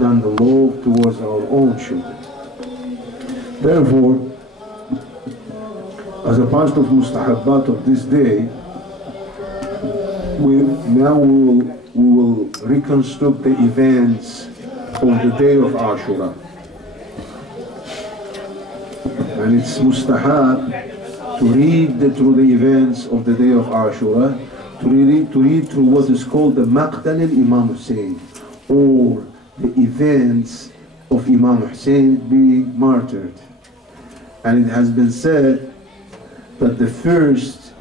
than the love towards our own children. Therefore, as a part of mustahabbat of this day, we will reconstruct the events of the day of Ashura. And it's mustahab to read through the events of the day of Ashura, to read through what is called the Maqtal al-Imam Hussein, or the events of Imam Hussein being martyred. And it has been said that the first,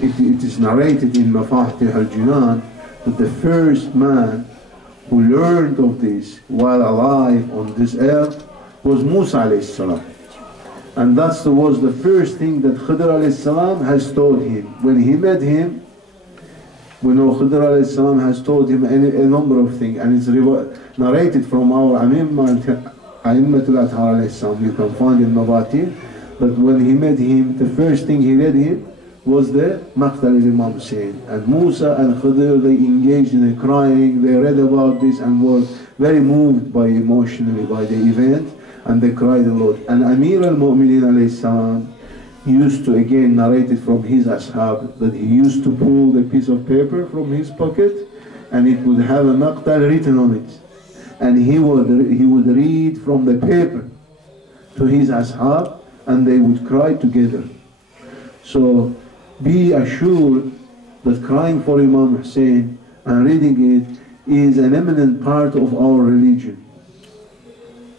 it is narrated in Mafatih al-Jinan, that the first man who learned of this while alive on this earth was Musa alayhi salam. And that was the first thing that Khidr alayhi salam has told him. When he met him, we know Khidr alayhi salam has told him a number of things, and it's narrated from our A'immatul Athar alayhi salam. You can find in Mabatih that when he met him, the first thing he read him was the Maqtal al-Imam Hussein. And Musa and Khidr, they engaged in a crying, they read about this and were very moved emotionally by the event, and they cried a lot. And Amir al-Mu'minin alayhi salam used to again narrate it from his ashab, that he used to pull the piece of paper from his pocket and it would have a maqtal written on it, and he would read from the paper to his ashab, and they would cry together. So be assured that crying for Imam Hussein and reading it is an eminent part of our religion,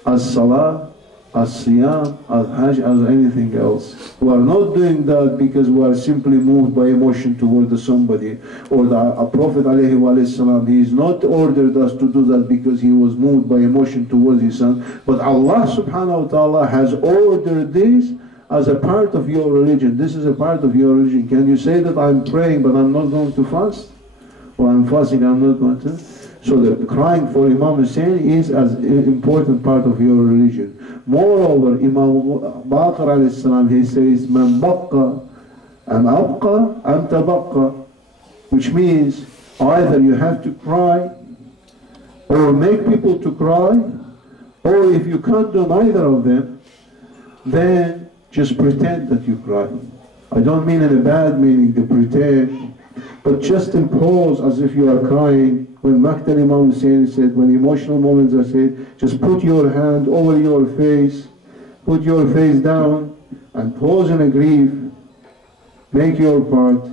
as salah, as siyam, as hajj, as anything else. We are not doing that because we are simply moved by emotion towards somebody, or a Prophet ﷺ, he is not ordered us to do that because he was moved by emotion towards his son, but Allah subhanahu wa ta'ala has ordered this as a part of your religion. This is a part of your religion. Can you say that I'm praying but I'm not going to fast? Or I'm fasting, I'm not going to? So the crying for Imam Hussein is as an important part of your religion. Moreover, Imam Baqir alayhi salam, he says, Man baqqa am abqa am tabaqqa, which means either you have to cry or make people to cry, or if you can't do neither of them, then just pretend that you cry. I don't mean in a bad meaning, to pretend, but just impose as if you are crying. When Maqtal Imam Hussein said, when emotional moments are said, just put your hand over your face, put your face down, and pause in a grief. Make your part.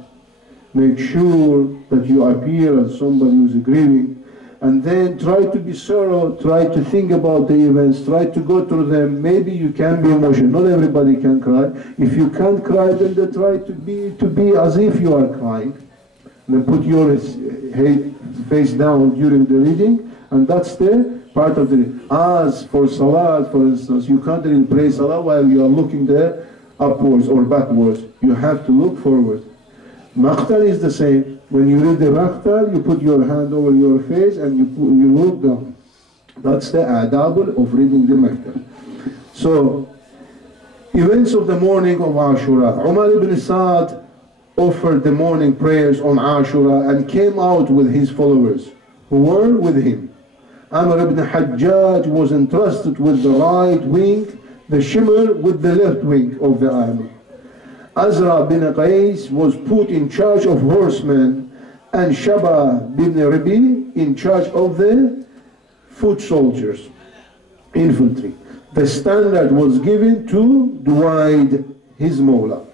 Make sure that you appear as somebody who's grieving, and then try to be thorough, try to think about the events, try to go through them. Maybe you can be emotional, not everybody can cry. If you can't cry, then try to be as if you are crying. And then put your head face down during the reading, and that's the part of the. As for salah, for instance, you can't really pray salah while you are looking there upwards or backwards. You have to look forward. Maqtal is the same. When you read the Maqtal, you put your hand over your face and you look down. That's the adab of reading the Maqtal. So, events of the morning of Ashura. Umar ibn Sa'd offered the morning prayers on Ashura and came out with his followers who were with him. Amr ibn Hajjaj was entrusted with the right wing, the Shimr with the left wing of the army. Azra bin Qais was put in charge of horsemen, and Shaba bin Rabi in charge of the foot soldiers, infantry. The standard was given to Duwaid, his Mawla.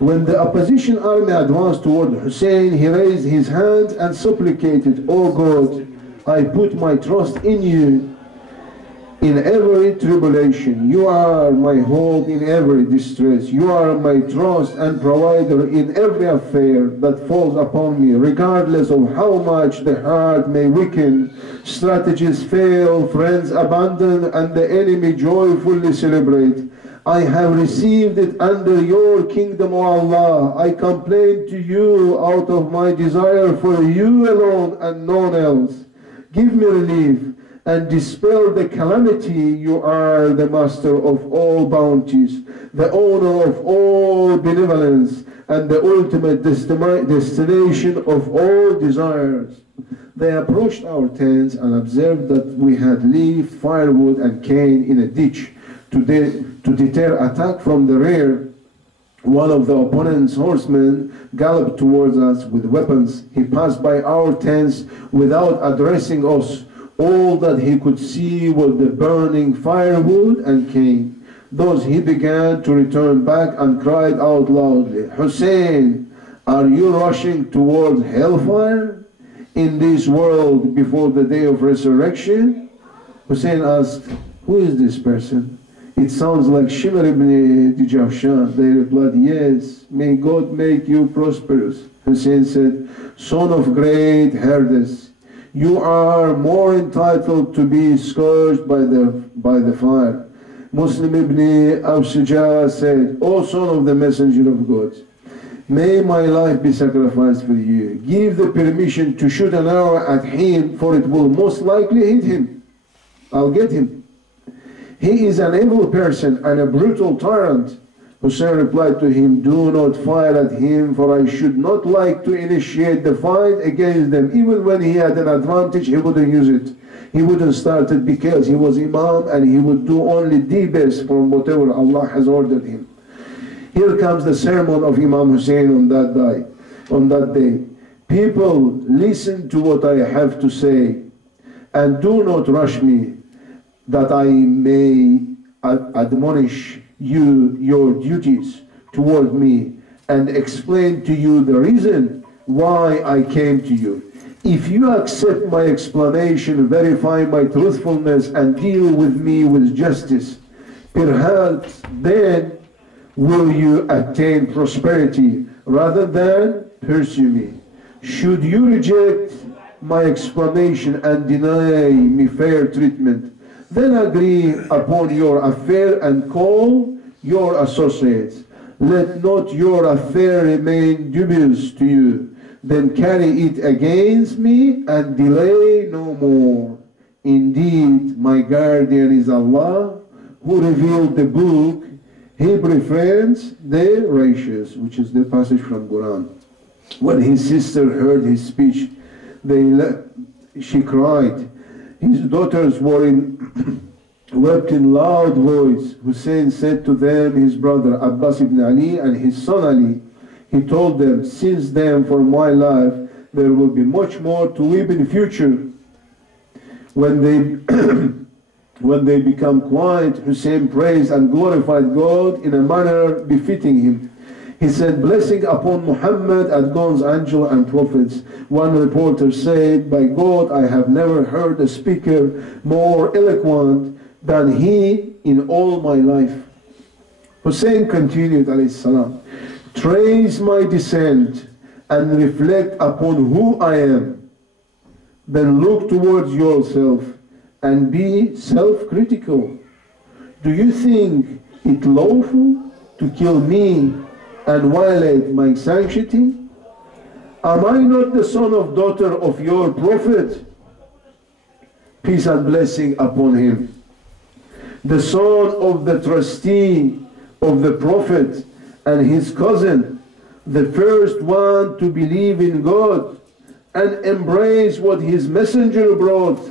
When the opposition army advanced toward Hussein, he raised his hands and supplicated, "O God, I put my trust in you in every tribulation. You are my hope in every distress. You are my trust and provider in every affair that falls upon me, regardless of how much the heart may weaken. Strategies fail, friends abandon, and the enemy joyfully celebrate. I have received it under your kingdom, O Allah. I complain to you out of my desire for you alone and none else. Give me relief and dispel the calamity. You are the master of all bounties, the owner of all benevolence, and the ultimate destination of all desires." They approached our tents and observed that we had left firewood and cane in a ditch to deter attack from the rear. One of the opponent's horsemen galloped towards us with weapons. He passed by our tents without addressing us. All that he could see was the burning firewood and cane. Thus he began to return back and cried out loudly, "Hussein, are you rushing towards hellfire in this world before the day of resurrection?" Hussein asked, "Who is this person?" "It sounds like Shimr ibn Dijawshan." They replied, "Yes, may God make you prosperous." Hussein said, "Son of great Hadees, you are more entitled to be scourged by the fire." Muslim ibn Awsija said, "O son of the messenger of God, may my life be sacrificed for you. Give the permission to shoot an arrow at him, for it will most likely hit him. I'll get him. He is an evil person and a brutal tyrant." Hussein replied to him, "Do not fire at him, for I should not like to initiate the fight against them. Even when he had an advantage, he wouldn't use it. He wouldn't start it because he was Imam and he would do only the best from whatever Allah has ordered him." Here comes the sermon of Imam Hussein on that day. "People, listen to what I have to say and do not rush me, that I may admonish you your duties toward me and explain to you the reason why I came to you. If you accept my explanation, verify my truthfulness, and deal with me with justice, perhaps then will you attain prosperity rather than pursue me. Should you reject my explanation and deny me fair treatment, then agree upon your affair and call your associates. Let not your affair remain dubious to you. Then carry it against me and delay no more. Indeed, my guardian is Allah, who revealed the book. He befriends the righteous," which is the passage from Quran. When his sister heard his speech, she cried. His daughters wept in loud voice. Hussein said to them, his brother Abbas ibn Ali and his son Ali, he told them, "Since then for my life there will be much more to weep in the future." When they become quiet, Hussein praised and glorified God in a manner befitting him. He said, "Blessing upon Muhammad and God's angel and prophets." One reporter said, "By God, I have never heard a speaker more eloquent than he in all my life." Hussein continued, alayhi salam, "Trace my descent and reflect upon who I am. Then look towards yourself and be self-critical. Do you think it lawful to kill me and violate my sanctity? Am I not the son of daughter of your prophet, peace and blessing upon him, the son of the trustee of the prophet and his cousin, the first one to believe in God and embrace what his messenger brought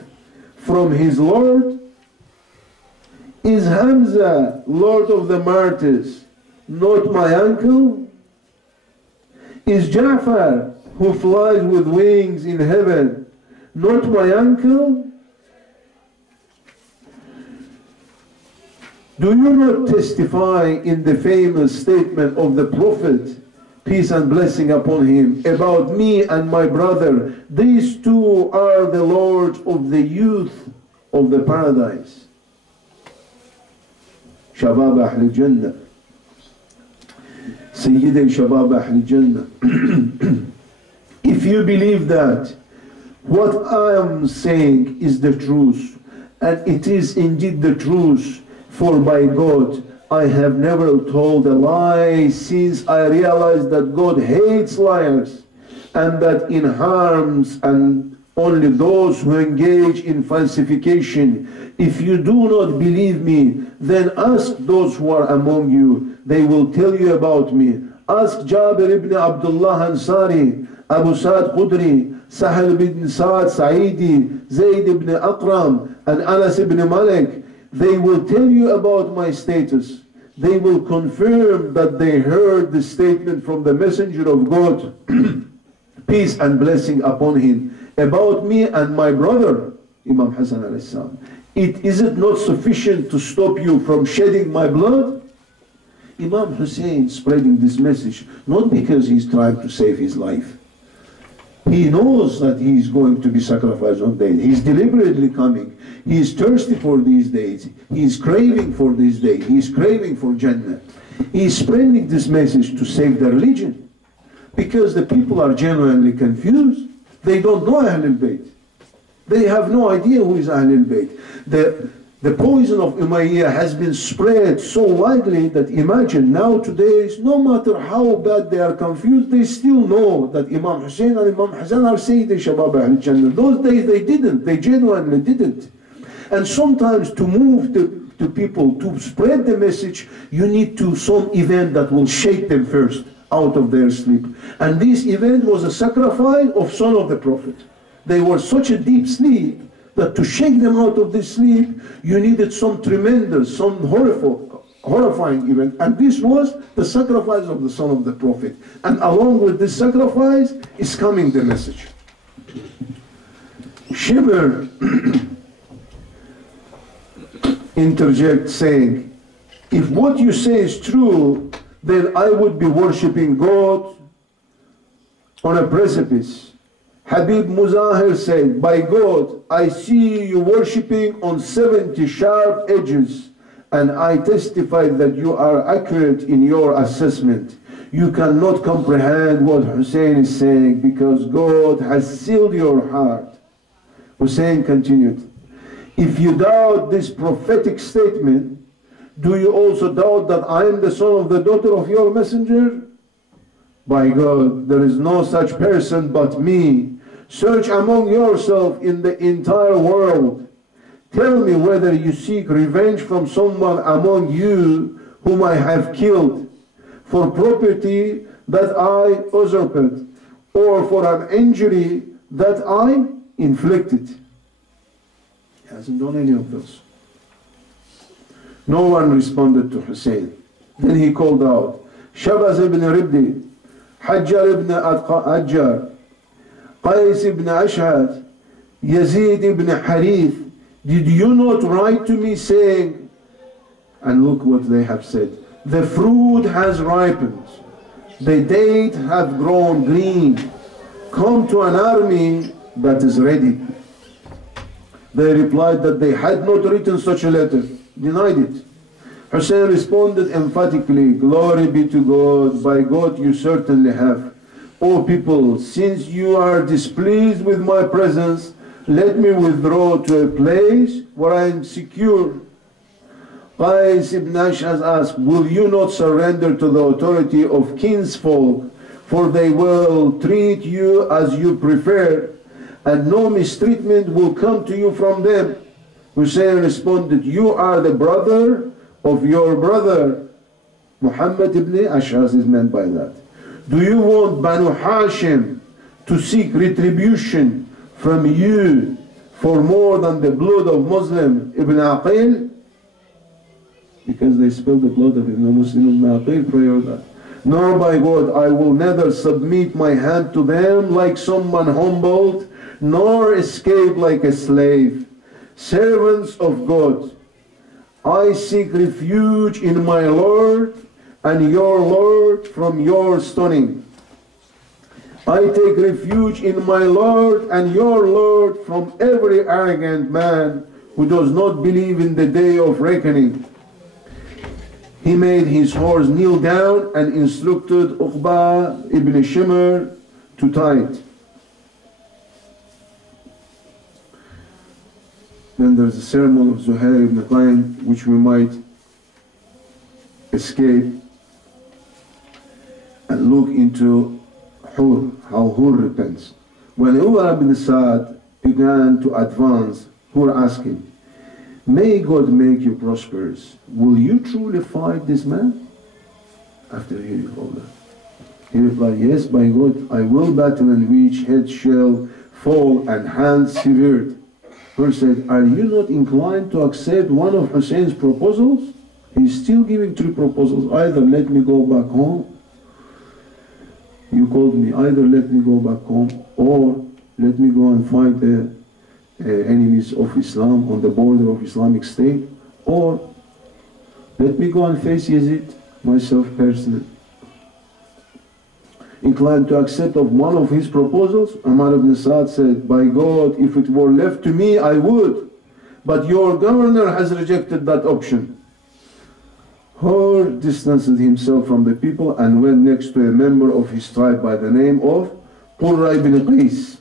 from his Lord? Is Hamza, Lord of the martyrs, not my uncle? Is Ja'far, who flies with wings in heaven, not my uncle? Do you not testify in the famous statement of the Prophet, peace and blessing upon him, about me and my brother? These two are the lords of the youth of the paradise. Shabab Ahl Jannah. Sayyid Shabab Ahl Jannah. If you believe that what I am saying is the truth, and it is indeed the truth, for by God, I have never told a lie since I realized that God hates liars and that in harms and only those who engage in falsification. If you do not believe me, then ask those who are among you. They will tell you about me. Ask Jabir ibn Abdullah Ansari Abu Sa'd Khudri, Sahal ibn Sa'd Sa'idi, Zayd ibn Aqram, and Anas ibn Malik, they will tell you about my status. They will confirm that they heard the statement from the Messenger of God, peace and blessing upon him, about me and my brother, Imam Hassan alayhi salam. Is it not sufficient to stop you from shedding my blood? Imam Hussein spreading this message, not because he's trying to save his life. He knows that he is going to be sacrificed one day. He's deliberately coming. He is thirsty for these days. He is craving for this day. He is craving for Jannah. He is spreading this message to save the religion. Because the people are genuinely confused. They don't know Ahlul Bayt. They have no idea who is Ahlul Bayt. The poison of Umayyah has been spread so widely that imagine now today, no matter how bad they are confused, they still know that Imam Hussein and Imam Hassan are Sayyidi Shabab Ahl Jannah. Those days they didn't, they genuinely didn't. And sometimes to move to people, to spread the message, you need to some event that will shake them first out of their sleep. And this event was a sacrifice of son of the Prophet. They were such a deep sleep that to shake them out of this sleep, you needed some tremendous, some horrifying event. And this was the sacrifice of the son of the Prophet. And along with this sacrifice is coming the message. Shimr interjects saying, if what you say is true, then I would be worshipping God on a precipice. Habib Muzahir said, by God, I see you worshipping on 70 sharp edges, and I testify that you are accurate in your assessment. You cannot comprehend what Hussein is saying because God has sealed your heart. Hussein continued, if you doubt this prophetic statement, do you also doubt that I am the son of the daughter of your messenger? By God, there is no such person but me. Search among yourself in the entire world. Tell me whether you seek revenge from someone among you whom I have killed, for property that I usurped, or for an injury that I inflicted. He hasn't done any of those. No one responded to Hussein. Then he called out, Shabaz ibn Ribdi, Hajjar ibn Adjar, Qais ibn Ash'ad, Yazid ibn Harith, did you not write to me saying, and look what they have said, the fruit has ripened, the date hath grown green, come to an army that is ready. They replied that they had not written such a letter, denied it. Hussein responded emphatically, glory be to God, by God you certainly have. O people, since you are displeased with my presence, let me withdraw to a place where I am secure. Qais ibn Ash'az asked, will you not surrender to the authority of kinsfolk, for they will treat you as you prefer, and no mistreatment will come to you from them? Hussein responded, you are the brother of your brother. Muhammad ibn Ash'az is meant by that. Do you want Banu Hashim to seek retribution from you for more than the blood of Muslim Ibn Aqil? Because they spilled the blood of Muslim Ibn Aqil prior to that. Nor by God, I will neither submit my hand to them like someone humbled, nor escape like a slave. Servants of God, I seek refuge in my Lord and your Lord from your stoning. I take refuge in my Lord and your Lord from every arrogant man who does not believe in the day of reckoning. He made his horse kneel down and instructed Uqba ibn Shimr to tie it. Then there's a sermon of Zuhair ibn Qayn, which we might escape and look into Hur, how Hur repents. When Umar ibn Sa'd began to advance, Hur asked him, may God make you prosperous. Will you truly fight this man? After hearing all that. He replied, yes, by God, I will battle in which head shall fall and hands severed. Hur said, are you not inclined to accept one of Hussein's proposals? He's still giving three proposals. Either let me go back home, you called me, either let me go back home, or let me go and fight the enemies of Islam on the border of Islamic State, or let me go and face Yazid myself personally. Inclined to accept of one of his proposals, Umar ibn Saad said, by God, if it were left to me, I would, but your governor has rejected that option. Hur distanced himself from the people and went next to a member of his tribe by the name of Qurra ibn Qais.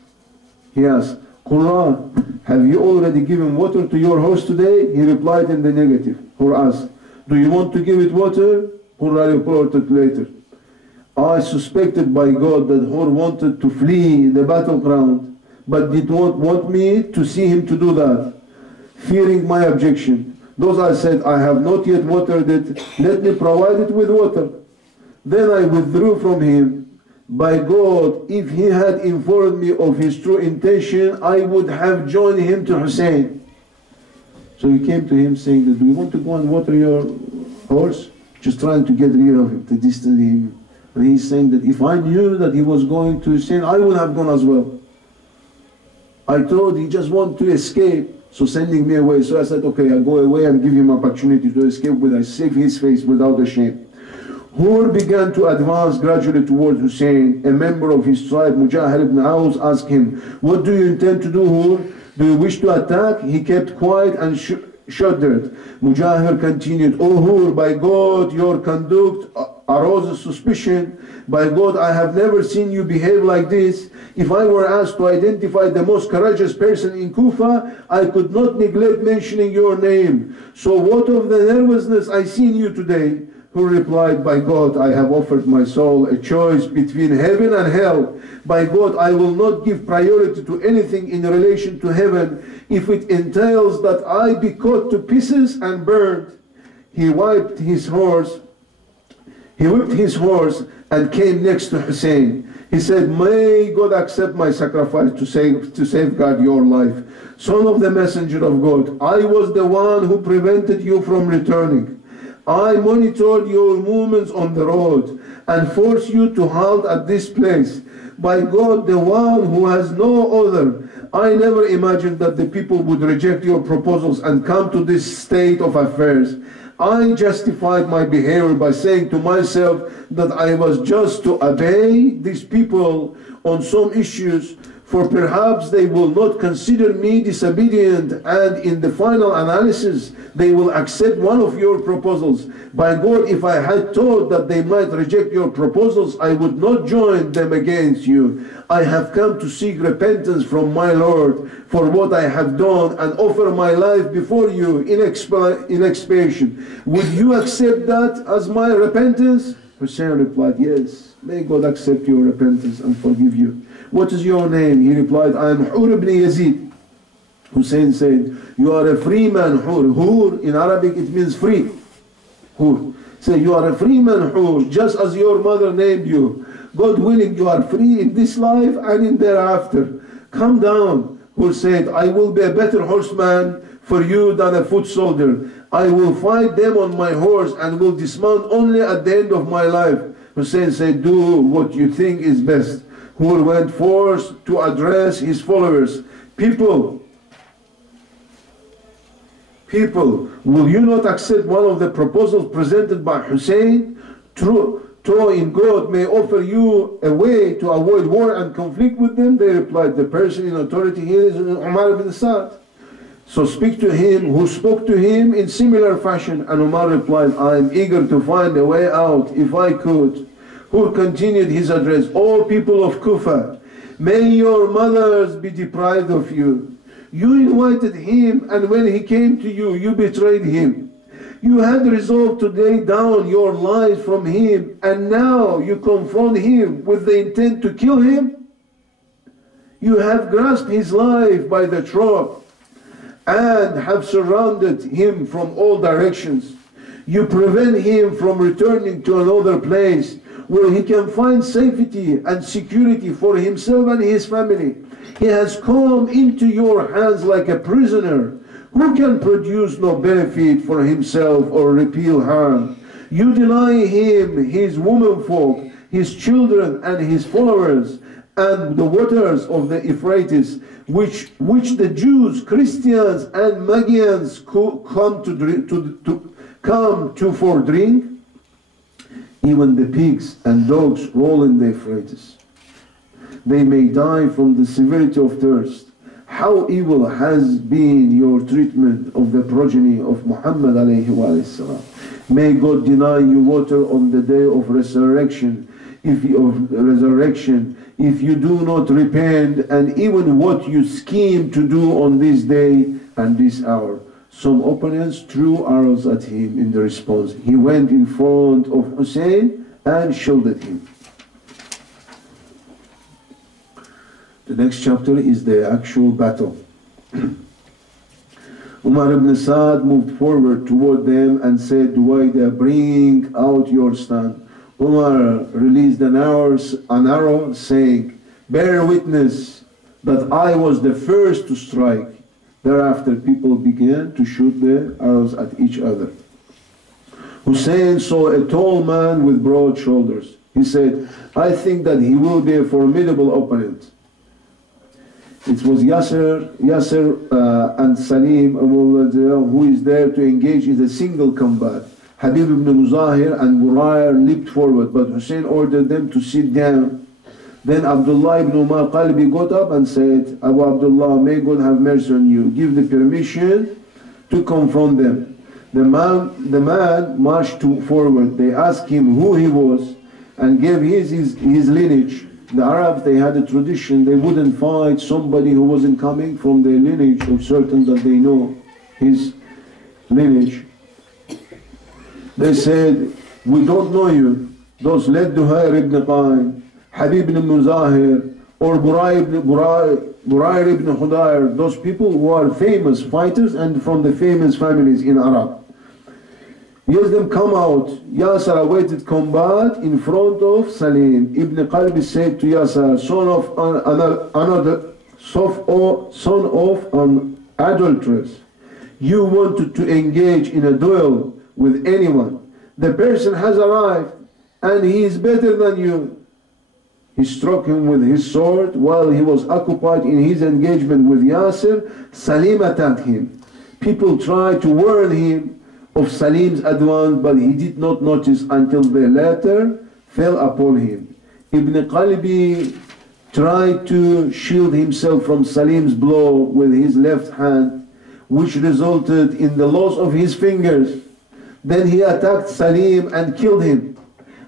He asked, Qurra, have you already given water to your horse today? He replied in the negative. Hur asked, do you want to give it water? Qurra reported later, I suspected by God that Hur wanted to flee the battleground, but did not want me to see him to do that, fearing my objection. Thus I said, I have not yet watered it, let me provide it with water. Then I withdrew from him. By God, if he had informed me of his true intention, I would have joined him to Hussein. So he came to him saying that, do you want to go and water your horse? Just trying to get rid of him, to distance him. And he's saying that if I knew that he was going to Hussein, I would have gone as well. I thought he just wanted to escape, so sending me away. So I said, okay, I'll go away and give him opportunity to escape, but I save his face without a shame. Hur began to advance gradually towards Hussein. A member of his tribe, Mujahid ibn Aus, asked him, what do you intend to do, Hur? Do you wish to attack? He kept quiet and shuddered. Mujahid continued, O Hur, by God, your conduct arouses suspicion. By God, I have never seen you behave like this. If I were asked to identify the most courageous person in Kufa, I could not neglect mentioning your name. So what of the nervousness I see in you today? Who replied, by God, I have offered my soul a choice between heaven and hell. By God, I will not give priority to anything in relation to heaven if it entails that I be cut to pieces and burned. He whipped his horse and came next to Hussein. He said, may God accept my sacrifice to safeguard your life. Son of the messenger of God, I was the one who prevented you from returning. I monitored your movements on the road and forced you to halt at this place. By God, the one who has no other, I never imagined that the people would reject your proposals and come to this state of affairs. I justified my behavior by saying to myself that I was just to obey these people on some issues, for perhaps they will not consider me disobedient, and in the final analysis they will accept one of your proposals. By God, if I had thought that they might reject your proposals, I would not join them against you. I have come to seek repentance from my Lord for what I have done and offer my life before you in expiation. Would you accept that as my repentance? Hussein replied, yes, may God accept your repentance and forgive you. What is your name? He replied, I am Hur ibn Yazid. Hussein said, you are a free man, Hur. Hur in Arabic it means free. Hur. Say, you are a free man, Hur, just as your mother named you. God willing, you are free in this life and in thereafter. Come down. Hur said, I will be a better horseman for you than a foot soldier. I will fight them on my horse and will dismount only at the end of my life. Hussein said, do what you think is best. Hur went forth to address his followers. People, will you not accept one of the proposals presented by Hussein? True in God may offer you a way to avoid war and conflict with them. They replied, the person in authority here is Umar ibn Saad. So speak to him who spoke to him in similar fashion. And Umar replied, I am eager to find a way out if I could. Who continued his address, O people of Kufa, may your mothers be deprived of you. You invited him, and when he came to you, you betrayed him. You had resolved to lay down your lives from him, and now you confront him with the intent to kill him. You have grasped his life by the throat and have surrounded him from all directions. You prevent him from returning to another place where he can find safety and security for himself and his family. He has come into your hands like a prisoner who can produce no benefit for himself or repel harm. You deny him his womenfolk, his children and his followers, and the waters of the Euphrates, which the Jews, Christians, and Magians come to for drink. Even the pigs and dogs roll in the Euphrates. They may die from the severity of thirst. How evil has been your treatment of the progeny of Muhammad alayhi wa salam. May God deny you water on the day of resurrection. If you do not repent, and even what you scheme to do on this day and this hour. Some opponents threw arrows at him in the response. He went in front of Hussein and shielded him. The next chapter is the actual battle. Umar ibn Sa'd moved forward toward them and said, Duwayda, bring out your stand. Umar released an arrow, saying, bear witness that I was the first to strike. Thereafter, people began to shoot their arrows at each other. Hussein saw a tall man with broad shoulders. He said, I think that he will be a formidable opponent. It was Yasser and Salim who is there to engage in a single combat. Habib ibn Muzahir and Burair leaped forward, but Hussein ordered them to sit down. Then Abdullah ibn Umar Qalbi got up and said, Abu Abdullah, may God have mercy on you. Give the permission to confront them. The man marched forward. They asked him who he was and gave his lineage. The Arabs, they had a tradition, they wouldn't fight somebody who wasn't coming from their lineage or certain that they know his lineage. They said, we don't know you. Those led Duhair ibn Qayn, Habib ibn Muzahir, or Burair ibn Hudayr, those people who are famous fighters and from the famous families in Arab. Yes, them come out. Yasser awaited combat in front of Salim. Ibn Qalbi said to Yasser, son of an adulteress, you wanted to engage in a duel with anyone. The person has arrived and he is better than you. He struck him with his sword while he was occupied in his engagement with Yasser. Salim attacked him. People tried to warn him of Salim's advance, but he did not notice until the latter fell upon him. Ibn Qalbi tried to shield himself from Salim's blow with his left hand, which resulted in the loss of his fingers. Then he attacked Salim and killed him.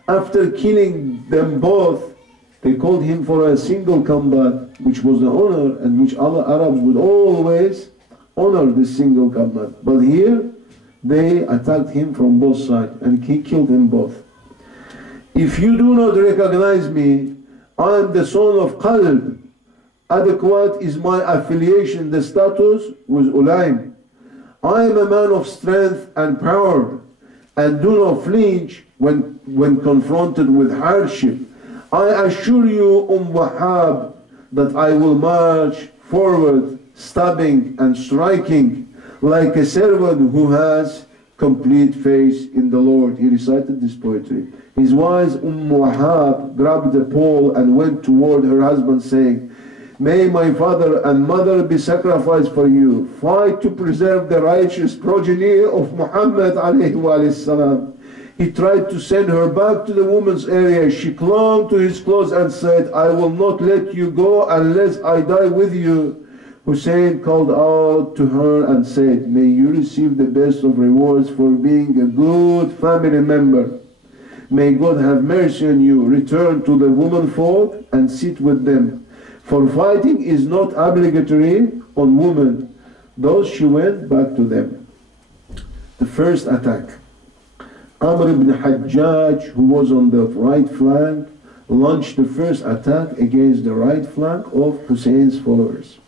After killing them both, they called him for a single combat, which was an honor and which other Arabs would always honor this single combat. But here, they attacked him from both sides and he killed them both. If you do not recognize me, I am the son of Qalb. Adequate is my affiliation, the status with Ulaym. I am a man of strength and power and do not flinch when confronted with hardship. I assure you, Wahab, that I will march forward, stabbing and striking like a servant who has complete faith in the Lord. He recited this poetry. His wife Wahab grabbed the pole and went toward her husband saying, may my father and mother be sacrificed for you. Fight to preserve the righteous progeny of Muhammad alayhi wa salam. He tried to send her back to the woman's area. She clung to his clothes and said, I will not let you go unless I die with you. Hussein called out to her and said, may you receive the best of rewards for being a good family member. May God have mercy on you. Return to the womenfolk and sit with them. For fighting is not obligatory on women. Thus she went back to them. The first attack. Amr ibn Hajjaj, who was on the right flank, launched the first attack against the right flank of Hussein's followers.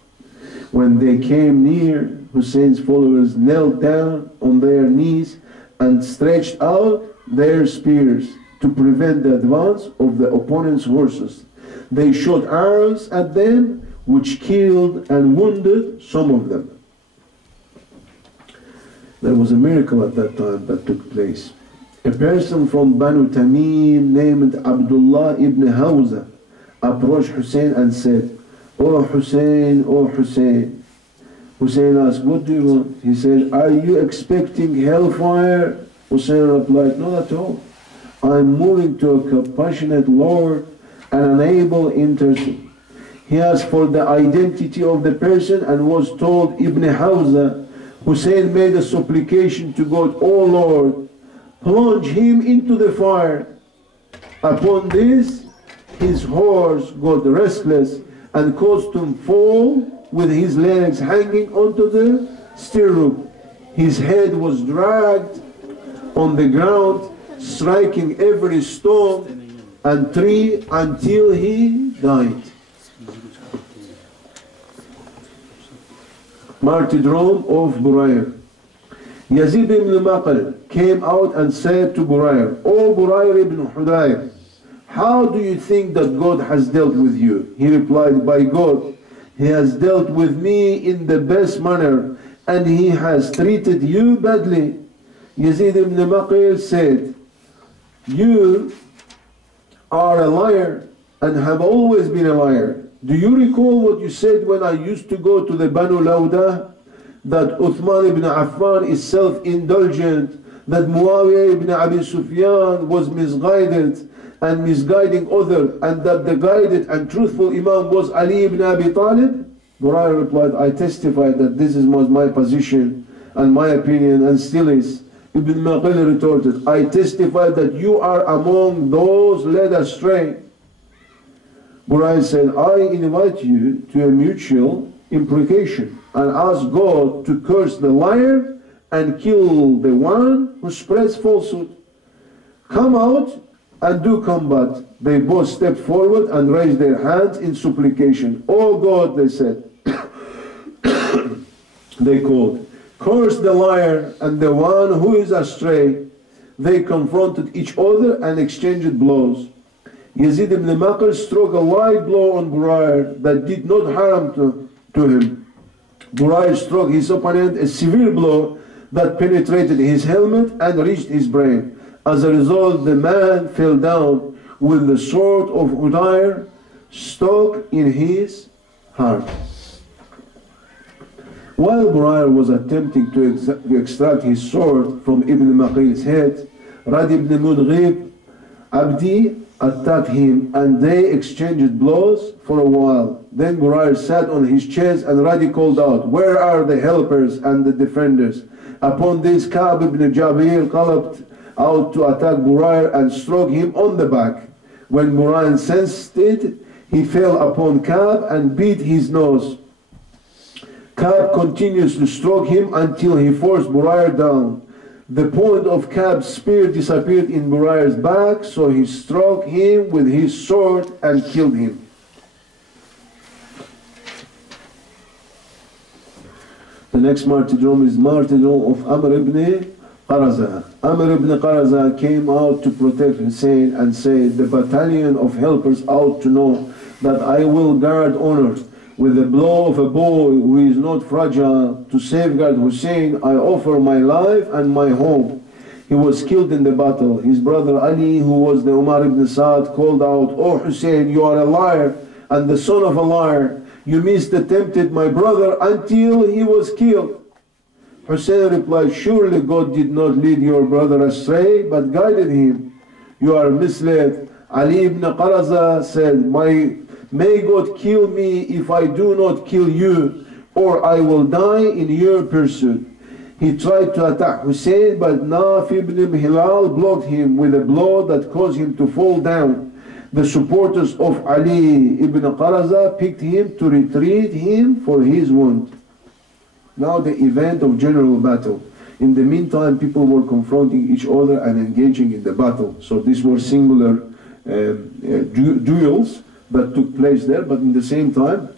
When they came near, Hussein's followers knelt down on their knees and stretched out their spears. to prevent the advance of the opponent's horses. They shot arrows at them, which killed and wounded some of them. There was a miracle at that time that took place. A person from Banu Tamim named Abdullah ibn Hawza approached Hussein and said, "Oh Hussein, oh Hussein." Hussein asked, "What do you want?" He said, "Are you expecting hellfire?" Hussein replied, "Not at all. I'm moving to a compassionate Lord and an able intercessor." He asked for the identity of the person and was told Ibn Hawza. Hussein made a supplication to God, "O Lord, plunge him into the fire." Upon this, his horse got restless and caused him fall with his legs hanging onto the stirrup. His head was dragged on the ground, striking every stone and tree until he died. Martyrdom of Burayr. Yazid ibn Maqal came out and said to Burayr, "O Burayr ibn Hudayr, how do you think that God has dealt with you?" He replied, "By God, He has dealt with me in the best manner, and He has treated you badly." Yazid ibn Maqal said, "You are a liar and have always been a liar. Do you recall what you said when I used to go to the Banu Lawda, that Uthman ibn Affan is self-indulgent, that Muawiyah ibn Abi Sufyan was misguided and misguiding others, and that the guided and truthful Imam was Ali ibn Abi Talib?" Burayr replied, "I testify that this was my position and my opinion and still is." Ibn Maqil retorted, "I testify that you are among those led astray." Burayr said, "I invite you to a mutual imprecation and ask God to curse the liar and kill the one who spreads falsehood. Come out and do combat." They both stepped forward and raised their hands in supplication. "Oh God," they said, they called, "curse the liar and the one who is astray." They confronted each other and exchanged blows. Yazid ibn Maqal struck a light blow on Burayr that did not harm to him. Burayr struck his opponent a severe blow that penetrated his helmet and reached his brain. As a result, the man fell down with the sword of Hudayr stuck in his heart. While Burayr was attempting to extract his sword from Ibn Maqil's head, Rad ibn Mudghib Abdi attacked him and they exchanged blows for a while. Then Burayr sat on his chest and Radi called out, "Where are the helpers and the defenders?" Upon this, Ka'b ibn Jabir galloped out to attack Burayr and struck him on the back. When Burayr sensed it, he fell upon Ka'b and beat his nose. Ka'b continues to stroke him until he forced Burayr down. The point of Ka'b's spear disappeared in Burayr's back, so he struck him with his sword and killed him. The next martyrdom is martyrdom of Amr ibn Qaraza. Amr ibn Qaraza came out to protect Hussein and said, "The battalion of helpers ought to know that I will guard honor. With the blow of a boy who is not fragile, to safeguard Hussein, I offer my life and my home." He was killed in the battle. His brother Ali, who was the Umar ibn Saad, called out, "O Hussein, you are a liar and the son of a liar. You misattempted my brother until he was killed." Hussein replied, "Surely God did not lead your brother astray, but guided him. You are misled." Ali ibn Qaraza said, May God kill me if I do not kill you, or I will die in your pursuit." He tried to attack Hussein, but Naqvi ibn Hilal blocked him with a blow that caused him to fall down. The supporters of Ali ibn Qaraza picked him to retreat him for his wound. Now the event of general battle. In the meantime, people were confronting each other and engaging in the battle. So these were singular duels that took place there, but in the same time,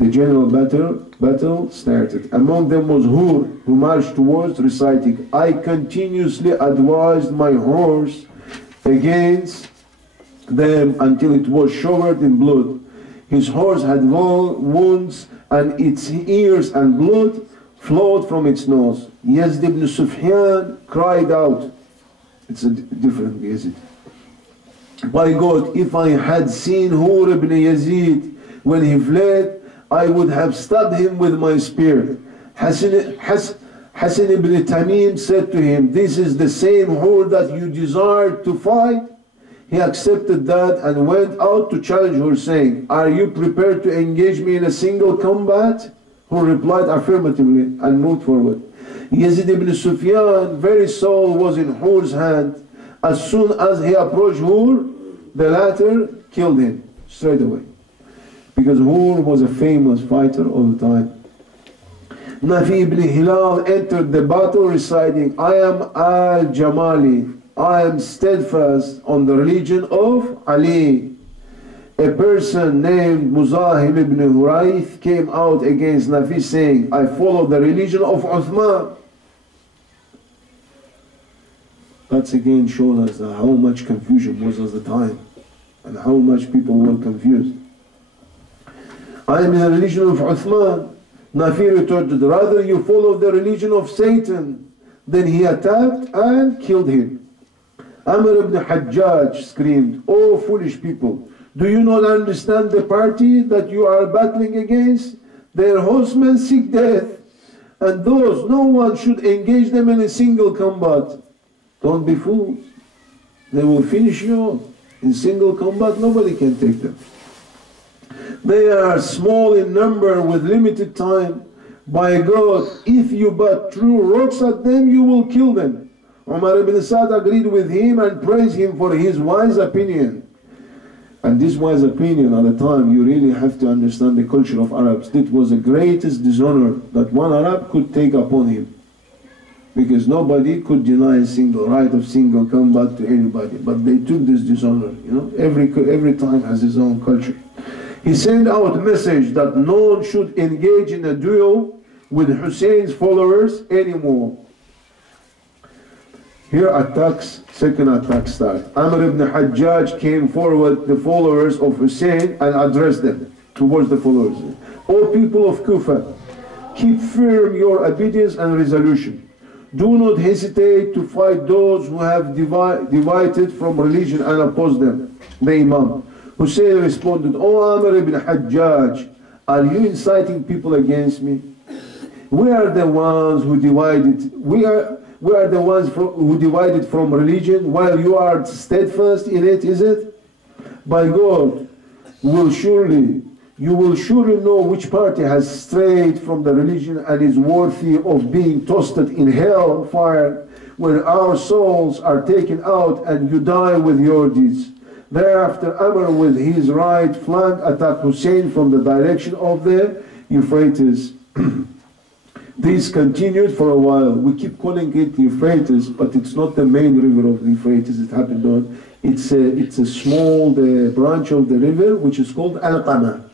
the general battle started. Among them was Hur, who marched towards, reciting, "I continuously advised my horse against them until it was showered in blood. His horse had wounds, and its ears and blood flowed from its nose. Yazid ibn Sufyan cried out, it's a different Yazid, by God, if I had seen Hur ibn Yazid when he fled, I would have stabbed him with my spear. Hassan ibn Tamim said to him, this is the same Hur that you desired to fight? He accepted that and went out to challenge her, saying, are you prepared to engage me in a single combat? Who replied affirmatively and moved forward. Yazid ibn Sufyan, very soul was in Hur's hand. As soon as he approached Hur, the latter killed him straight away. Because Hur was a famous fighter all the time. Naqvi ibn Hilal entered the battle reciting, I am al-Jamali, I am steadfast on the religion of Ali. A person named Muzahim ibn Hurayth came out against Naqvi saying, I follow the religion of Uthman. That again shows us how much confusion was at the time and how much people were confused. I am in the religion of Uthman. Naqvi retorted, rather you follow the religion of Satan. Then he attacked and killed him. Amr ibn Hajjaj screamed, O foolish people, do you not understand the party that you are battling against? Their horsemen seek death, and those no one should engage them in a single combat. Don't be fools. They will finish you off. In single combat, nobody can take them. They are small in number with limited time. By God, if you but threw rocks at them, you will kill them. Umar ibn Sa'd agreed with him and praised him for his wise opinion. And this wise opinion at the time, you really have to understand the culture of Arabs. It was the greatest dishonor that one Arab could take upon him. Because nobody could deny a single right of single combat to anybody. But they took this dishonor, you know. Every time has his own culture. He sent out a message that no one should engage in a duel with Hussein's followers anymore. Here second attack starts. Amr ibn Hajjaj came forward, the followers of Hussein, and addressed them towards the followers. O people of Kufa, keep firm your obedience and resolution. Do not hesitate to fight those who have divided from religion and oppose them. The Imam Hussein responded, O Amr ibn Hajjaj, are you inciting people against me? We are the ones who divided. We are the ones who divided from religion, while you are steadfast in it, is it? By God, you will surely know which party has strayed from the religion and is worthy of being toasted in hell fire, when our souls are taken out and you die with your deeds. Thereafter, Amr with his right flank attacked Hussein from the direction of the Euphrates. This continued for a while. We keep calling it the Euphrates, but it's not the main river of the Euphrates. It happened on. It's a small branch of the river which is called Alqama.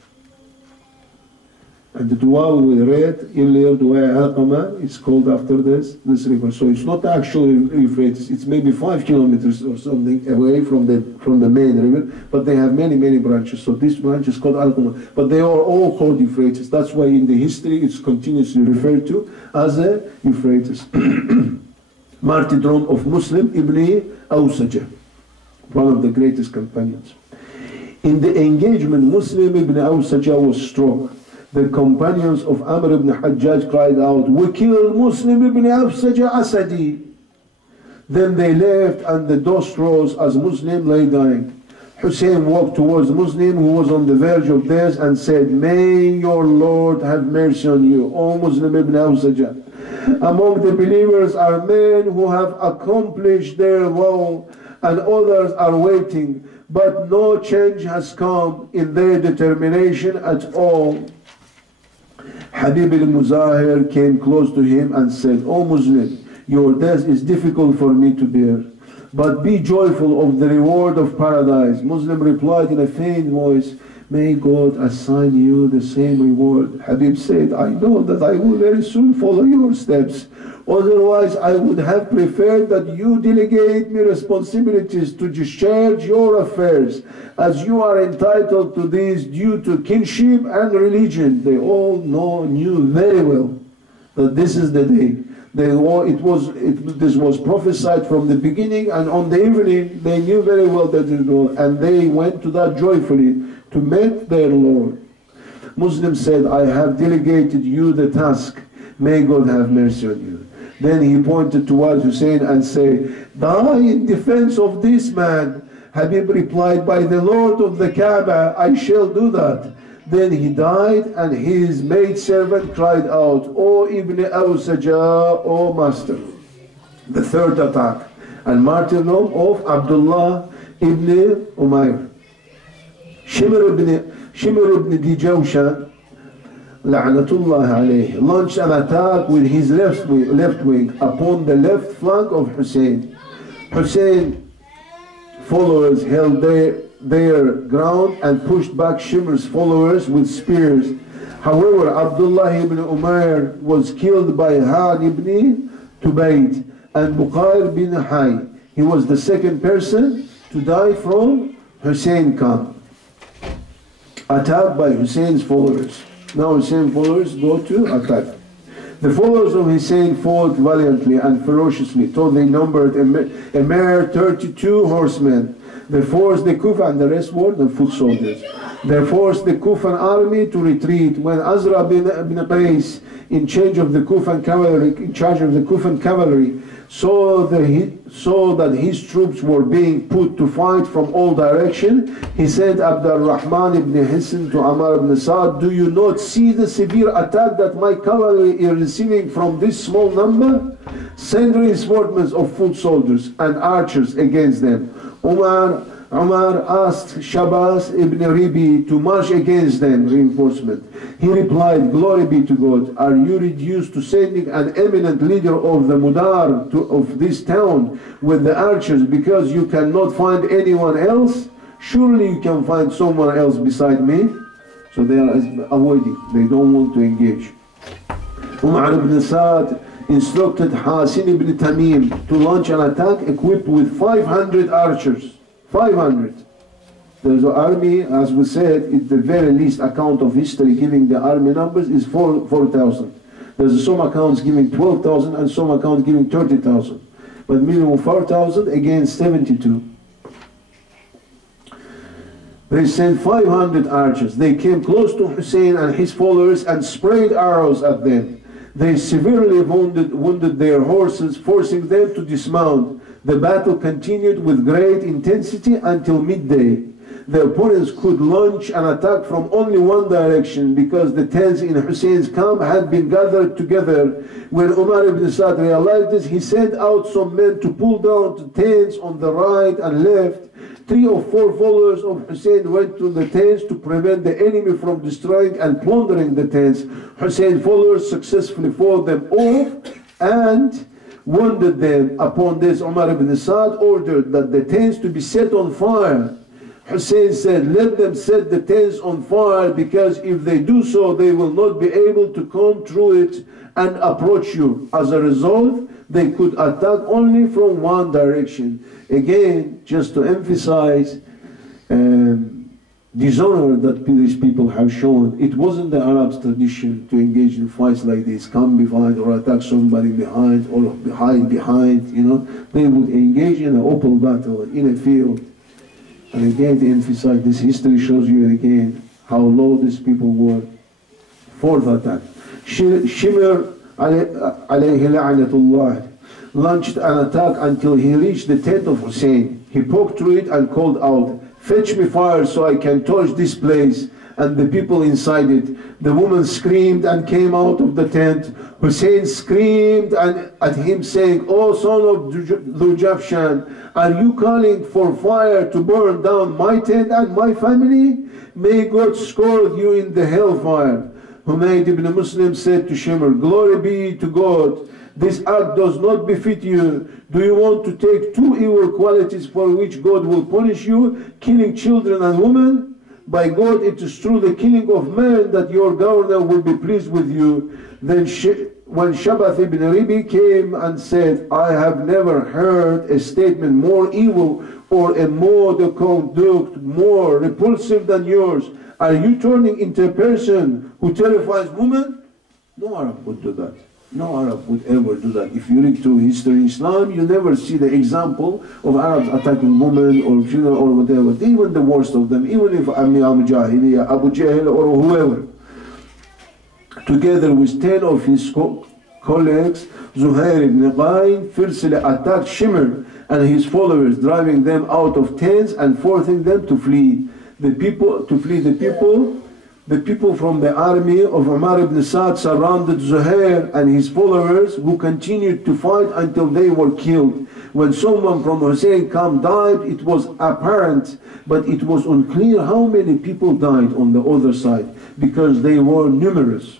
And the dua we read earlier, dua Alqama, is called after this river. So it's not actually Euphrates. It's maybe 5 kilometers or something away from the main river, but they have many branches. So this branch is called Alqama, but they are all called Euphrates. That's why in the history it's continuously referred to as a Euphrates. Martyrdom of Muslim ibn Awsaja, one of the greatest companions. In the engagement, Muslim ibn Awsaja was struck. The companions of Amr ibn Hajjaj cried out, we killed Muslim ibn Awsaja Asadi. Then they left and the dust rose as Muslim lay dying. Hussein walked towards Muslim who was on the verge of death and said, may your Lord have mercy on you, O Muslim ibn Awsaja. Among the believers are men who have accomplished their vow and others are waiting, but no change has come in their determination at all. Habib al-Muzahir came close to him and said, O Muslim, your death is difficult for me to bear, but be joyful of the reward of paradise. Muslim replied in a faint voice, may God assign you the same reward. Habib said, I know that I will very soon follow your steps. Otherwise, I would have preferred that you delegate me responsibilities to discharge your affairs, as you are entitled to these due to kinship and religion. They all knew very well that this is the day. This was prophesied from the beginning, and on the evening they knew very well that it was, and they went to that joyfully to meet their Lord. Muslim said, I have delegated you the task. May God have mercy on you. Then he pointed towards Hussein and said, die in defense of this man. Habib replied, by the Lord of the Kaaba, I shall do that. Then he died, and his maidservant cried out, O Ibn Awsaja, O master. The third attack, and martyrdom of Abdullah ibn Umayr. Shimr ibn Dijawshan, La'natullah alayhi, launched an attack with his left wing upon the left flank of Hussein. Hussein followers held their ground and pushed back Shimr's followers with spears. However, Abdullah ibn Umayr was killed by Han ibn Tubayt and Buqair bin Hay. He was the second person to die from Hussein camp. Attacked by Hussein's followers. Now Hussein's followers go to attack. The followers of Hussein fought valiantly and ferociously, till they numbered a mere 32 horsemen. They forced the Kufa, and the rest were the foot soldiers. They forced the Kufan army to retreat. When Azra bin Qais, in charge of the Kufan cavalry, saw that his troops were being put to fight from all directions, he said, Abdul Rahman ibn Hisn to Amr ibn Sa'd, do you not see the severe attack that my cavalry is receiving from this small number? Send reinforcements of foot soldiers and archers against them. Umar asked Shabas ibn Ribi to march against them, reinforcement. He replied, glory be to God, are you reduced to sending an eminent leader of the Mudar of this town with the archers because you cannot find anyone else? Surely you can find someone else beside me. So they are avoiding, they don't want to engage. Umar ibn Sa'd instructed Hasin ibn Tamim to launch an attack equipped with 500 archers. 500. There's an army, as we said, at the very least account of history giving the army numbers is 4,000. There's some accounts giving 12,000 and some accounts giving 30,000. But minimum 4,000 against 72. They sent 500 archers. They came close to Hussein and his followers and sprayed arrows at them. They severely wounded their horses, forcing them to dismount. The battle continued with great intensity until midday. The opponents could launch an attack from only one direction because the tents in Hussein's camp had been gathered together. When Umar ibn Sa'd realized this, he sent out some men to pull down the tents on the right and left. 3 or 4 followers of Hussein went to the tents to prevent the enemy from destroying and plundering the tents. Hussein's followers successfully fought them off and wounded them. Upon this, Umar ibn Sa'd ordered that the tents to be set on fire. Hussein said, let them set the tents on fire, because if they do so, they will not be able to come through it and approach you. As a result, they could attack only from one direction. Again, just to emphasize dishonor that these people have shown. It wasn't the Arabs' tradition to engage in fights like this, come behind or attack somebody behind or hide behind, you know. They would engage in an open battle in a field. And again, to emphasize, this history shows you again how low these people were. Fourth attack. Shimr alayhi la'natullah launched an attack until he reached the tent of Hussein. He poked through it and called out, fetch me fire so I can torch this place and the people inside it. The woman screamed and came out of the tent. Hussein screamed at him, saying, O son of Dhujafshan, are you calling for fire to burn down my tent and my family? May God scourge you in the hellfire. Humayd ibn Muslim said to Shimr, glory be to God, this act does not befit you. Do you want to take 2 evil qualities for which God will punish you, killing children and women? By God, it is through the killing of men that your governor will be pleased with you. Then Shimr when Shabath ibn Ribi came and said, I have never heard a statement more evil or a mode of conduct more repulsive than yours. Are you turning into a person who terrifies women? No Arab would do that. No Arab would ever do that. If you read through history in Islam, you never see the example of Arabs attacking women or children or whatever. Even the worst of them, even if Jahiliyyah, Abu Jahl or whoever. Together with 10 of his colleagues, Zuhair ibn Qayn fiercely attacked Shimr and his followers, driving them out of tents and forcing them to flee. The people from the army of Umar ibn Sa'd surrounded Zuhair and his followers, who continued to fight until they were killed. When someone from Hussein camp died, it was apparent, but it was unclear how many people died on the other side, because they were numerous.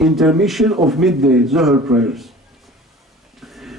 Intermission of midday Zuhr prayers.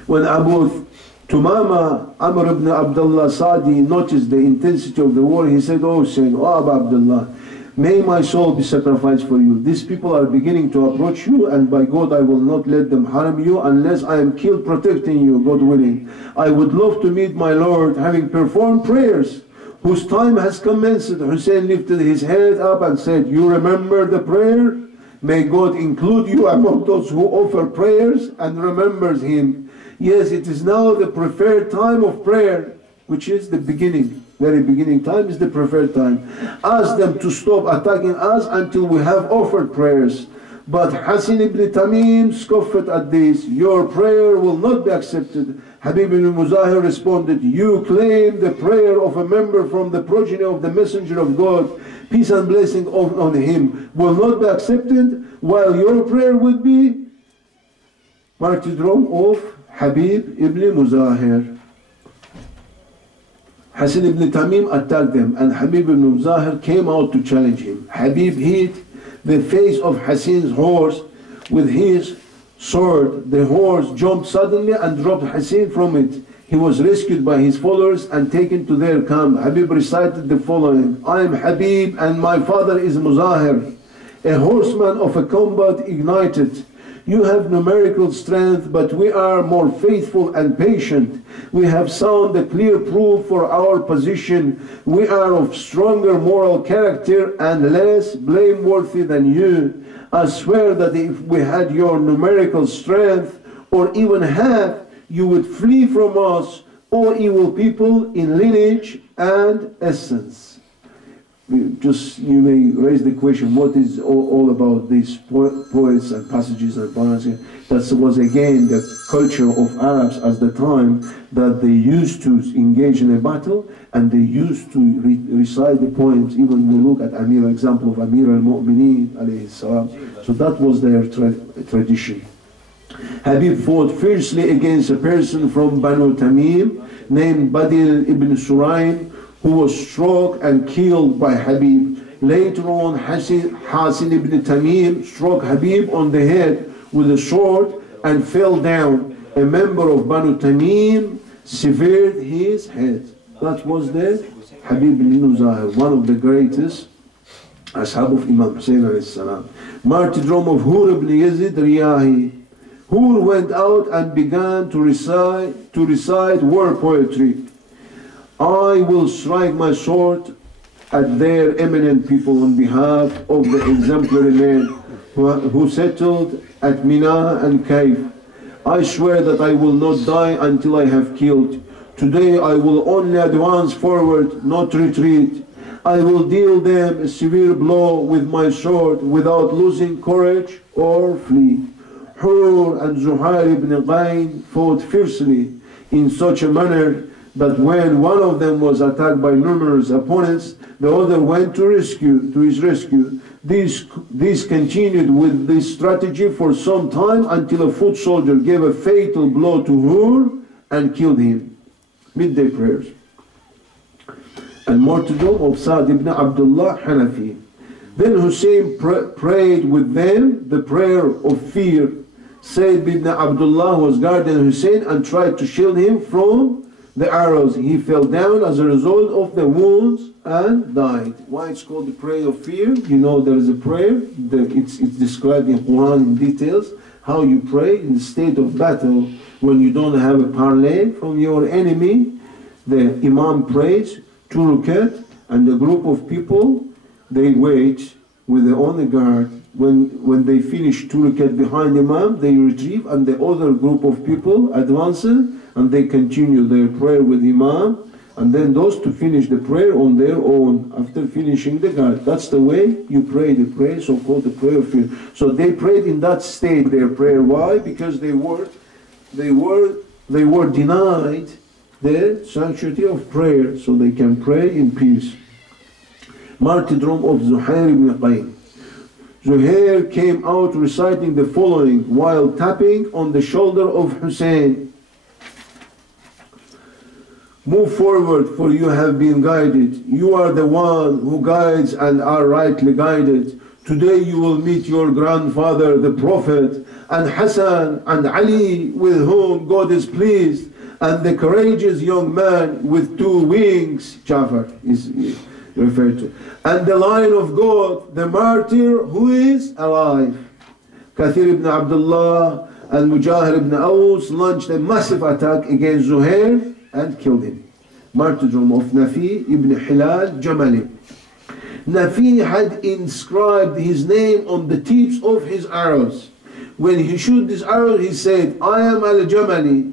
When Abu Tumama Amr ibn Abdullah Sadi noticed the intensity of the war, he said, "Oh Hussein, oh Abu Abdullah, may my soul be sacrificed for you. These people are beginning to approach you, and by God I will not let them harm you unless I am killed protecting you, God willing. I would love to meet my Lord, having performed prayers whose time has commenced." Hussein lifted his head up and said, "You remember the prayer? May God include you among those who offer prayers and remembers Him. Yes, it is now the preferred time of prayer," which is the beginning. Very beginning time is the preferred time. "Ask them to stop attacking us until we have offered prayers." But Hasan ibn Tamim scoffed at this. "Your prayer will not be accepted." Habib ibn Muzahir responded, "You claim the prayer of a member from the progeny of the Messenger of God, peace and blessing on him, will not be accepted, while your prayer would be." Martyrdom of Habib ibn Muzahir. Hasan ibn Tamim attacked them, and Habib ibn Muzahir came out to challenge him. Habib hit the face of Hasan's horse with his sword. The horse jumped suddenly and dropped Hasan from it. He was rescued by his followers and taken to their camp. Habib recited the following: "I am Habib and my father is Muzahir, a horseman of a combat ignited. You have numerical strength, but we are more faithful and patient. We have sound a clear proof for our position. We are of stronger moral character and less blameworthy than you. I swear that if we had your numerical strength, or even half, you would flee from us, O evil people, in lineage and essence." You may raise the question, what is all about these poets and passages and poems? That was again the culture of Arabs at the time, that they used to engage in a battle and they used to recite the poems. Even we look at example of Amir al-Mu'mineen alayhi salam. So that was their tradition. Habib fought fiercely against a person from Banu Tamim named Badil ibn Suraym, who was struck and killed by Habib. Later on, Hasan ibn Tamim struck Habib on the head with a sword and fell down. A member of Banu Tamim severed his head. That was the Habib ibn Muzahir, one of the greatest ashab of Imam Hussein alayhi salam. Martyrdom of Hur ibn Yazid Riyahi. Hur went out and began to recite war poetry. "I will strike my sword at their eminent people on behalf of the exemplary men who settled at Mina and Kaif. I swear that I will not die until I have killed. Today I will only advance forward, not retreat. I will deal them a severe blow with my sword without losing courage or flee." Hur and Zuhair ibn Qayn fought fiercely in such a manner that when one of them was attacked by numerous opponents, the other went to his rescue. This continued with this strategy for some time until a foot soldier gave a fatal blow to Hur and killed him. Midday prayers. And martyrdom of Sa'd ibn Abdullah Hanafi. Then Hussein prayed with them the prayer of fear. Sayyid ibn Abdullah was guarding Hussein and tried to shield him from the arrows. He fell down as a result of the wounds and died. Why it's called the prayer of fear? You know, there is a prayer, it's described in Quran in details, how you pray in the state of battle when you don't have a parley from your enemy. The Imam prays 2 rakat, and the group of people, they wait with the honor guard. When they finish 2 rakat behind Imam, they retrieve, and the other group of people advances, and they continue their prayer with Imam, and then those to finish the prayer on their own after finishing the guard. That's the way you pray the prayer, so-called the prayer of fear. So they prayed in that state their prayer. Why? Because they were denied the sanctity of prayer, so they can pray in peace. Martyrdom of Zuhair ibn Qayn. Zuhair came out reciting the following while tapping on the shoulder of Hussein. Move forward, for you have been guided. You are the one who guides and are rightly guided. Today you will meet your grandfather, the Prophet, and Hassan and Ali, with whom God is pleased, and the courageous young man with 2 wings, Jafar is referred to, and the Lion of God, the martyr who is alive. Kathir ibn Abdullah and Mujahid ibn Aus launched a massive attack against Zuhair and killed him. Martyrdom of Nafi ibn Hilal Jamali. Nafi had inscribed his name on the tips of his arrows. When he shot this arrow, he said, I am al-Jamali,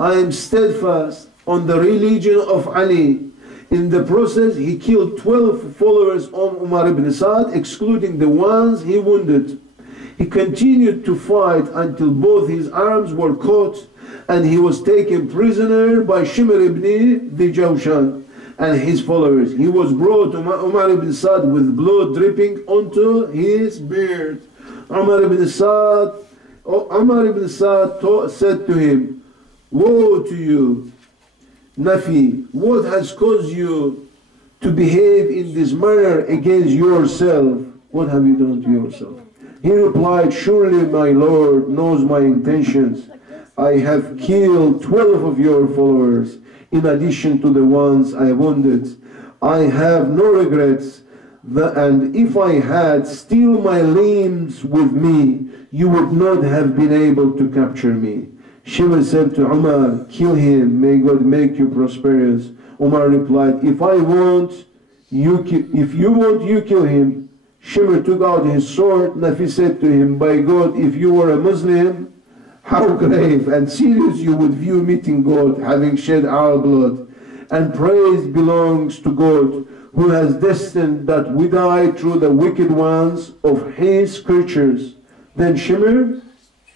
I am steadfast on the religion of Ali. In the process, he killed 12 followers of Umar ibn Saad, excluding the ones he wounded. He continued to fight until both his arms were caught, and he was taken prisoner by Shimr ibn the Jawshan and his followers. He was brought to Umar ibn Saad with blood dripping onto his beard. Umar ibn Saad said to him, woe to you, Nafi, what has caused you to behave in this manner against yourself? What have you done to yourself? He replied, surely my Lord knows my intentions. I have killed 12 of your followers, in addition to the ones I wounded. I have no regrets, and if I had still my limbs with me, you would not have been able to capture me. Shimr said to Umar, kill him, may God make you prosperous. Umar replied, if you want, you kill him. Shimr took out his sword. Nafi said to him, by God, if you were a Muslim, how grave and serious you would view meeting God, having shed our blood. And praise belongs to God, who has destined that we die through the wicked ones of his creatures. Then Shimr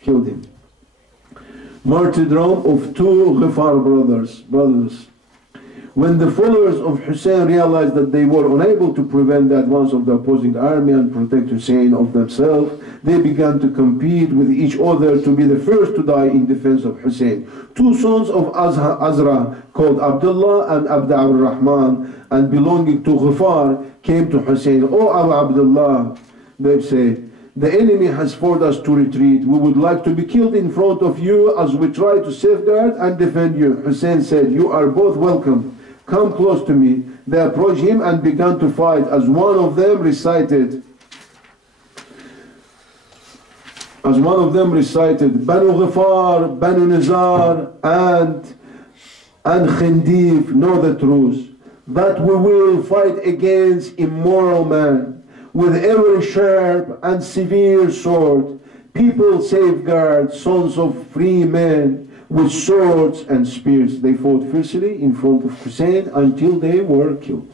killed him. Martyrdom of 2 Ghifar brothers. When the followers of Hussein realized that they were unable to prevent the advance of the opposing army and protect Hussein of themselves, they began to compete with each other to be the first to die in defense of Hussein. 2 sons of Azra, called Abdullah and Abd al-Rahman, and belonging to Ghifar, came to Hussein. O Abu Abdullah, they said, the enemy has forced us to retreat. We would like to be killed in front of you as we try to safeguard and defend you. Hussein said, you are both welcome. Come close to me. They approached him and began to fight as one of them recited, Banu Ghifar, Banu Nizar, and Khindif know the truth, that we will fight against immoral man with every sharp and severe sword. People safeguard sons of free men with swords and spears. They fought fiercely in front of Hussein until they were killed.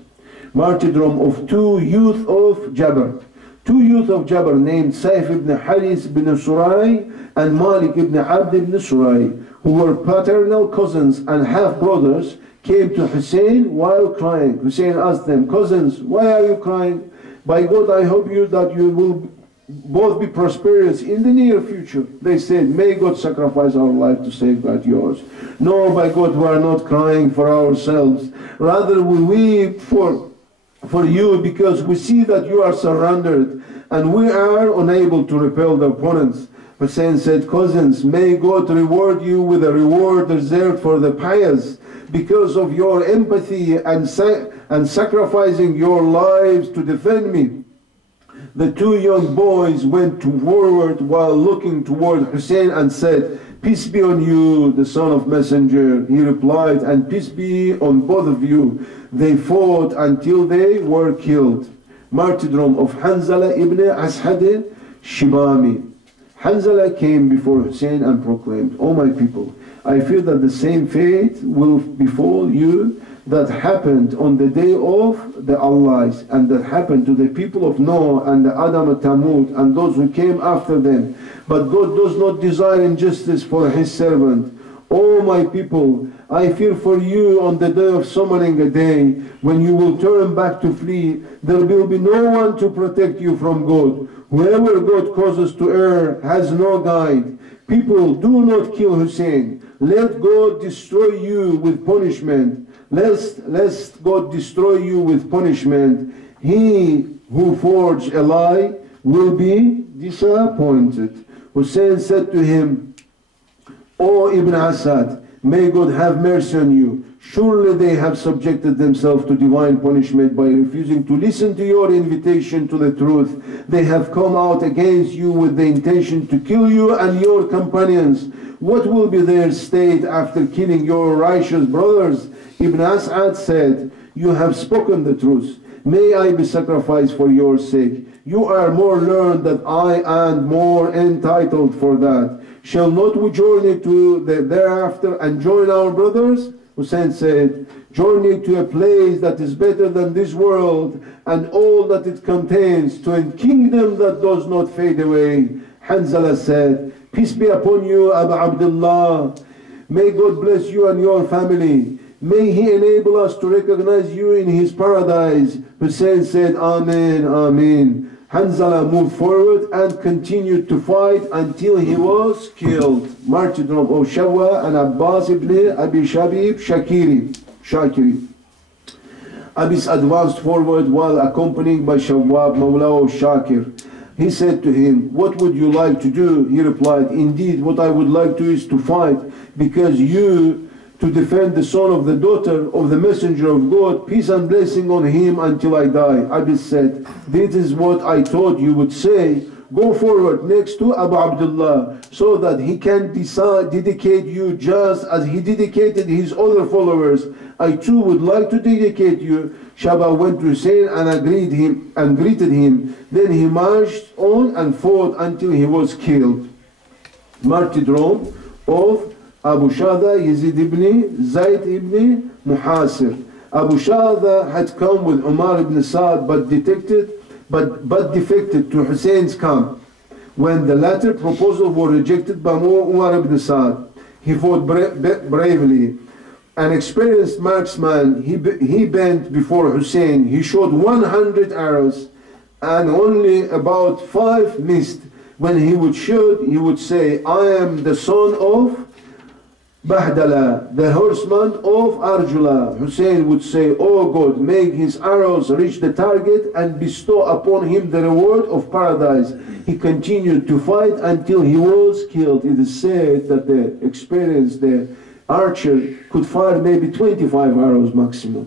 Martyrdom of 2 youth of Jabr. 2 youth of Jabr named Saif ibn Haris ibn Surai and Malik ibn Abd ibn Surai, who were paternal cousins and half-brothers, came to Hussein while crying. Hussein asked them, cousins, why are you crying? By God, I hope that you will both be prosperous in the near future. They said, may God sacrifice our life to safeguard yours. No, by God, we are not crying for ourselves. Rather, we weep for you because we see that you are surrendered and we are unable to repel the opponents. Hussein said, cousins, may God reward you with a reward reserved for the pious because of your empathy and sacrificing your lives to defend me. The two young boys went forward while looking toward Hussein and said, "Peace be on you, the son of messenger." He replied, "And peace be on both of you." They fought until they were killed. Martyrdom of Hanzala ibn Ashad Shibami. Hanzala came before Hussein and proclaimed, "O my people, I fear that the same fate will befall you that happened on the day of the Allahs, and that happened to the people of Noah and the Adam and Tamud and those who came after them. But God does not desire injustice for his servant. O my people, I fear for you on the day of summoning a day, when you will turn back to flee, there will be no one to protect you from God. Whoever God causes to err has no guide. People, do not kill Hussein. Let God destroy you with punishment. Lest God destroy you with punishment. He who forged a lie will be disappointed." Hussein said to him, "O Ibn Asad, may God have mercy on you. Surely they have subjected themselves to divine punishment by refusing to listen to your invitation to the truth. They have come out against you with the intention to kill you and your companions. What will be their state after killing your righteous brothers?" Ibn Asad said, "You have spoken the truth. May I be sacrificed for your sake. You are more learned than I and more entitled for that. Shall not we journey to the thereafter and join our brothers?" Hussein said, "Journey to a place that is better than this world and all that it contains, to a kingdom that does not fade away." Hanzala said, "Peace be upon you, Abu Abdullah. May God bless you and your family. May He enable us to recognize you in His paradise." Hussein said, "Amen, Amen." Hanzala moved forward and continued to fight until he was killed. Martyrdom of Shawwa and Abbas ibn Abi Shabib Shakiri. Abbas advanced forward while accompanied by Shawwab, Mawla of Shakir. He said to him, "What would you like to do?" He replied, "Indeed, what I would like to is to fight, because you to defend the son of the daughter of the messenger of God, peace and blessing on him until I die." Abbas said, "This is what I thought you would say. Go forward next to Abu Abdullah, so that he can dedicate you just as he dedicated his other followers. I too would like to dedicate you." Shaba went to Hussein and greeted him. Then he marched on and fought until he was killed. Martyrdom of Abu Shada Yazid ibn Zayd ibn Muhasir. Abu Shada had come with Umar ibn Saad but defected to Hussein's camp. When the latter proposal was rejected by Umar ibn Saad, he fought bravely. An experienced marksman, he bent before Hussein. He shot 100 arrows and only about 5 missed. When he would shoot, he would say, "I am the son of Bahdala, the horseman of Arjula." Hussein would say, "O God, make his arrows reach the target and bestow upon him the reward of paradise." He continued to fight until he was killed. It is said that the archer could fire maybe 25 arrows maximum.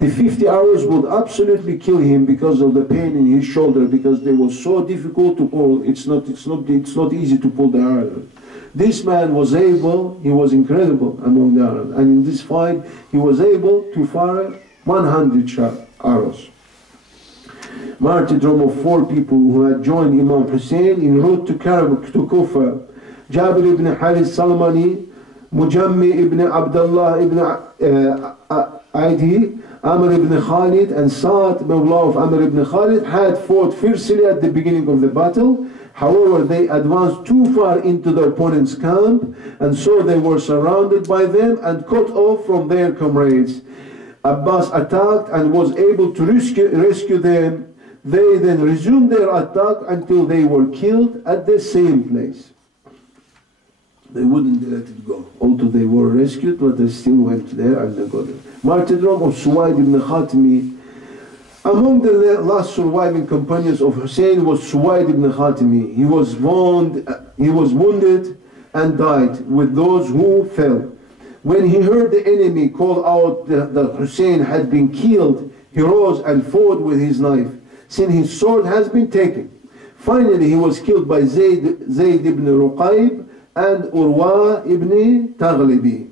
The 50 arrows would absolutely kill him because of the pain in his shoulder, because they were so difficult to pull. It's not easy to pull the arrow. This man was able, he was incredible among the Arabs, and in this fight he was able to fire 100 arrows. Martyrdom of 4 people who had joined Imam Hussein en route to Kufa. Jabir ibn Haris Salmani, Mujammi ibn Abdullah ibn Aidi, Amr ibn Khalid and Saad, Mawla of Amr ibn Khalid, had fought fiercely at the beginning of the battle. However, they advanced too far into the opponent's camp, and so they were surrounded by them and cut off from their comrades. Abbas attacked and was able to rescue them. They then resumed their attack until they were killed at the same place. They wouldn't let it go, although they were rescued, but they still went there and they got it. Martyrdom of Suwaid ibn Khatmi. Among the last surviving companions of Hussein was Suwaid ibn Khatmi. He was wounded and died with those who fell. When he heard the enemy call out that Hussein had been killed, he rose and fought with his knife. since his sword has been taken. Finally, he was killed by Zayd ibn Ruqayb and Urwa ibn Taghlibi.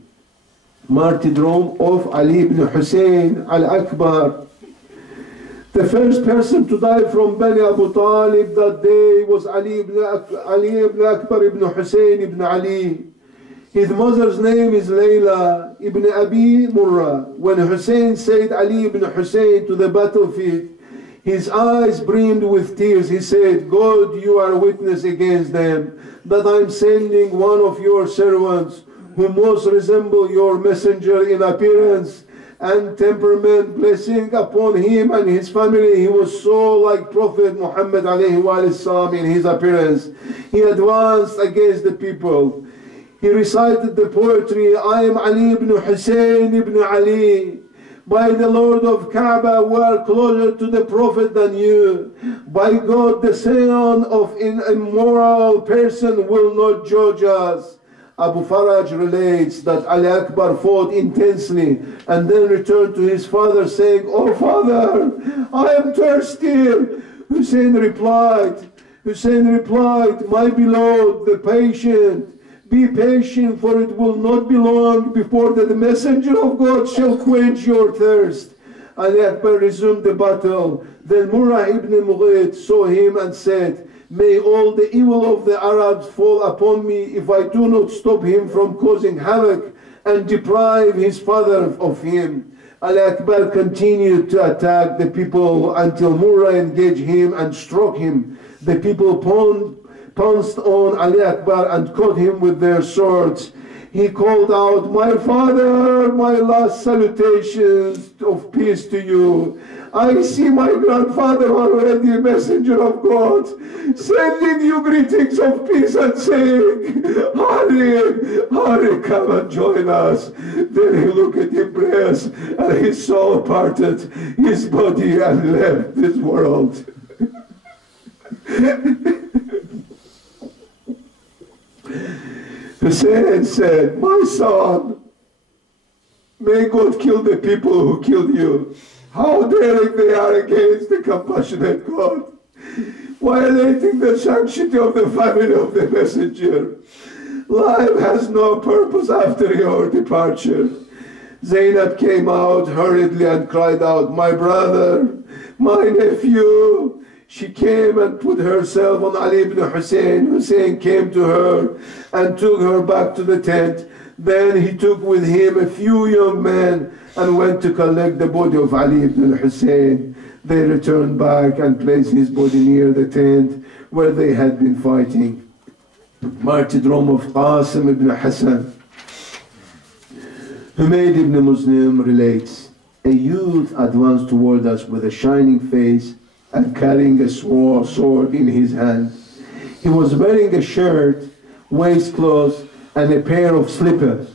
Martyrdom of Ali ibn Hussein al-Akbar. The first person to die from Bani Abu Talib that day was Ali ibn Akbar ibn Hussein ibn Ali. His mother's name is Layla ibn Abi Murrah. When Hussein said Ali ibn Hussein to the battlefield, his eyes brimmed with tears. He said, God, you are witness against them, that I am sending one of your servants who most resemble your messenger in appearance and temperament, blessing upon him and his family. He was so like Prophet Muhammad alayhi wa sallam in his appearance. He advanced against the people. He recited the poetry, I am Ali ibn Hussein ibn Ali. By the Lord of Kaaba, we are closer to the Prophet than you. By God, the son of an immoral person will not judge us. Abu Faraj relates that Ali Akbar fought intensely and then returned to his father saying, Oh father, I am thirsty. Hussein replied, my beloved, the patient, be patient, for it will not be long before that the messenger of God shall quench your thirst. Ali Akbar resumed the battle. Then Murrah ibn Mughith saw him and said, May all the evil of the Arabs fall upon me if I do not stop him from causing havoc and deprive his father of him. Ali Akbar continued to attack the people until Murrah engaged him and struck him. The people pounced on Ali Akbar and caught him with their swords. He called out, My father, my last salutations of peace to you. I see my grandfather already, messenger of God, sending you greetings of peace and saying, Hurry, come and join us. Then he looked at Ibrahim and his soul parted his body and left this world. Hussein said, My son, may God kill the people who killed you. How daring they are against the compassionate God, violating the sanctity of the family of the messenger. Life has no purpose after your departure. Zainab came out hurriedly and cried out, My brother, my nephew. She came and put herself on Ali ibn Hussein. Hussein came to her and took her back to the tent. Then he took with him a few young men and went to collect the body of Ali ibn Hussein. They returned back and placed his body near the tent where they had been fighting. Martyrdom of Qasim ibn Hassan. Humayd ibn Muslim relates, a youth advanced toward us with a shining face and carrying a sword in his hand. He was wearing a shirt, waistcloth, and a pair of slippers.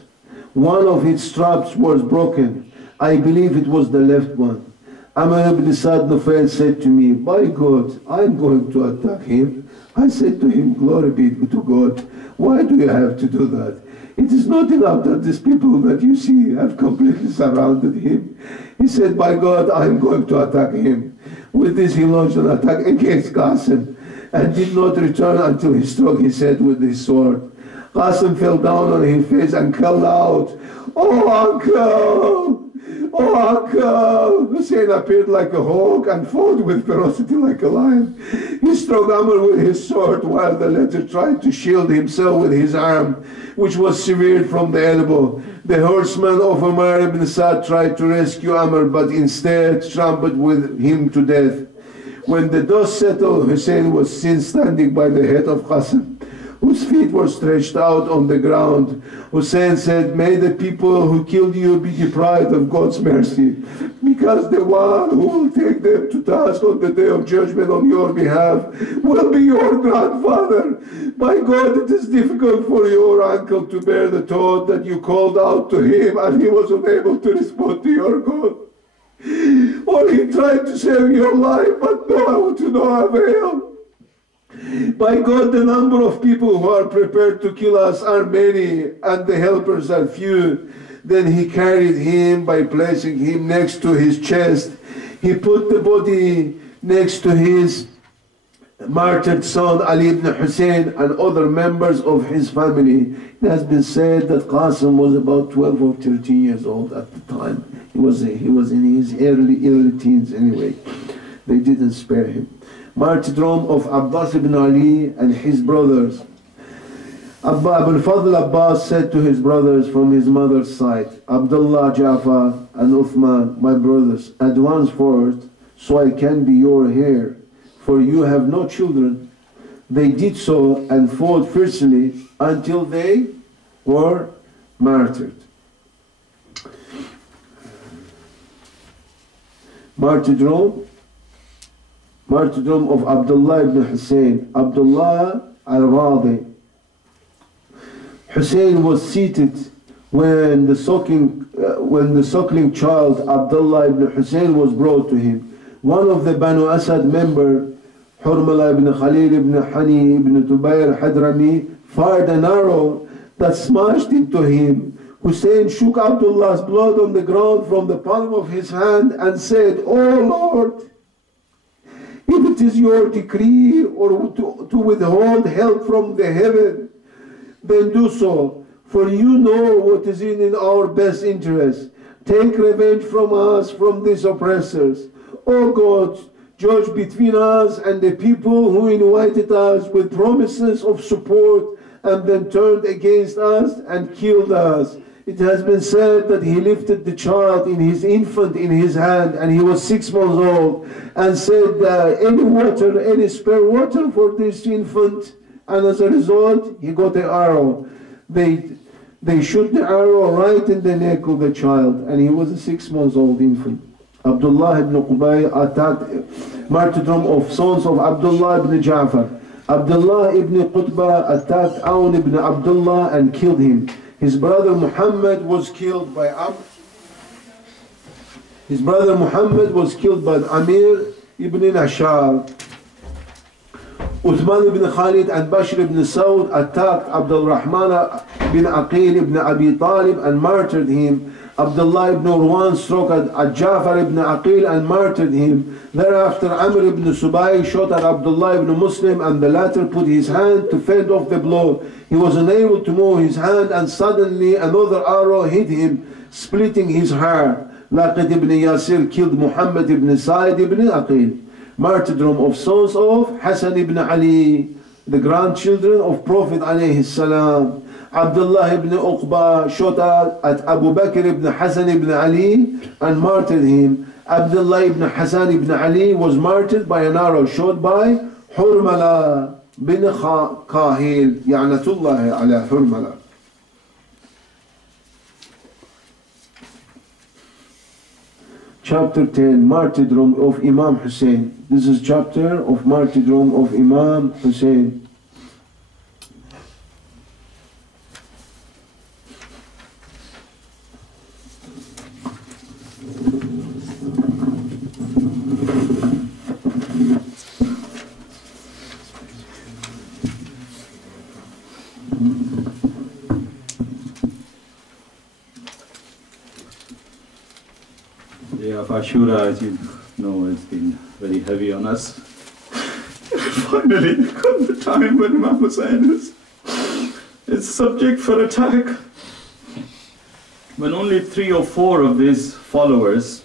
One of its straps was broken. I believe it was the left one. Amr ibn Sa'd Nufail said to me, By God, I am going to attack him. I said to him, Glory be to God. Why do you have to do that? It is not enough that these people that you see have completely surrounded him. He said, By God, I am going to attack him. With this, he launched an attack against Qasim and did not return until he struck his head with his sword. Qasim fell down on his face and called out, Oh uncle! Oh uncle! Hussein appeared like a hawk and fought with ferocity like a lion. He struck Amr with his sword while the latter tried to shield himself with his arm, which was severed from the elbow. The horseman of Umar ibn Sa'd tried to rescue Amr, but instead trampled with him to death. When the dust settled, Hussein was seen standing by the head of Qasim, whose feet were stretched out on the ground. Hussein said, May the people who killed you be deprived of God's mercy, because the one who will take them to task on the day of judgment on your behalf will be your grandfather. By God, it is difficult for your uncle to bear the thought that you called out to him and he was unable to respond to your God. Or he tried to save your life, but to no avail. By God, the number of people who are prepared to kill us are many, and the helpers are few. Then he carried him by placing him next to his chest. He put the body next to his martyred son Ali ibn Hussein and other members of his family. It has been said that Qasim was about 12 or 13 years old at the time. He was in his early teens anyway. They didn't spare him. Martyrdom of Abbas ibn Ali and his brothers. Abul Fadl Abbas said to his brothers from his mother's side, Abdullah, Ja'far and Uthman, my brothers, advance forward so I can be your heir, for you have no children. They did so and fought fiercely until they were martyred. Martyrdom of Abdullah ibn Hussein. Abdullah al-Radi. Hussein was seated when the suckling child Abdullah ibn Hussein was brought to him. One of the Banu Asad member, Hurmala ibn Khalil ibn Hani ibn Tubayr Hadrami, fired an arrow that smashed into him. Hussein shook Abdullah's blood on the ground from the palm of his hand and said, "Oh Lord, if it is your decree or to withhold help from the heaven, then do so, for you know what is in our best interest. Take revenge from us, from these oppressors. O God, judge between us and the people who invited us with promises of support and then turned against us and killed us." It has been said that he lifted the child in his infant in his hand, and he was 6 months old, and said, any spare water for this infant? And as a result, he got the arrow. They shot the arrow right in the neck of the child, and he was a 6 months old infant. Abdullah ibn Qubay attacked, martyrdom of sons of Abdullah ibn Ja'far. Abdullah ibn Qutbah attacked Awn ibn Abdullah and killed him. His brother Muhammad was killed by Amir ibn Nashar. Uthman ibn Khalid and Bashir ibn Saud attacked Abdul Rahman bin Aqil ibn Abi Talib and martyred him. Abdullah ibn Urwan struck at Ja'far ibn Aqil and martyred him. Thereafter Amr ibn Subay shot at Abdullah ibn Muslim, and the latter put his hand to fend off the blow. He was unable to move his hand, and suddenly another arrow hit him, splitting his heart. Laqid ibn Yasir killed Muhammad ibn Saeed ibn Aqil. Martyrdom of sons of Hassan ibn Ali, the grandchildren of Prophet alayhi salam. Abdullah ibn Uqba shot at Abu Bakr ibn Hassan ibn Ali and martyred him. Abdullah ibn Hassan ibn Ali was martyred by an arrow shot by Hurmala bin Kahil, Ya'natullahi ala Hurmala. Chapter 10, Martyrdom of Imam Hussein. This is chapter of Martyrdom of Imam Hussein. Of Ashura, as you know, has been very heavy on us. Finally comes the time when Imam Hussein is subject for attack. When only 3 or 4 of his followers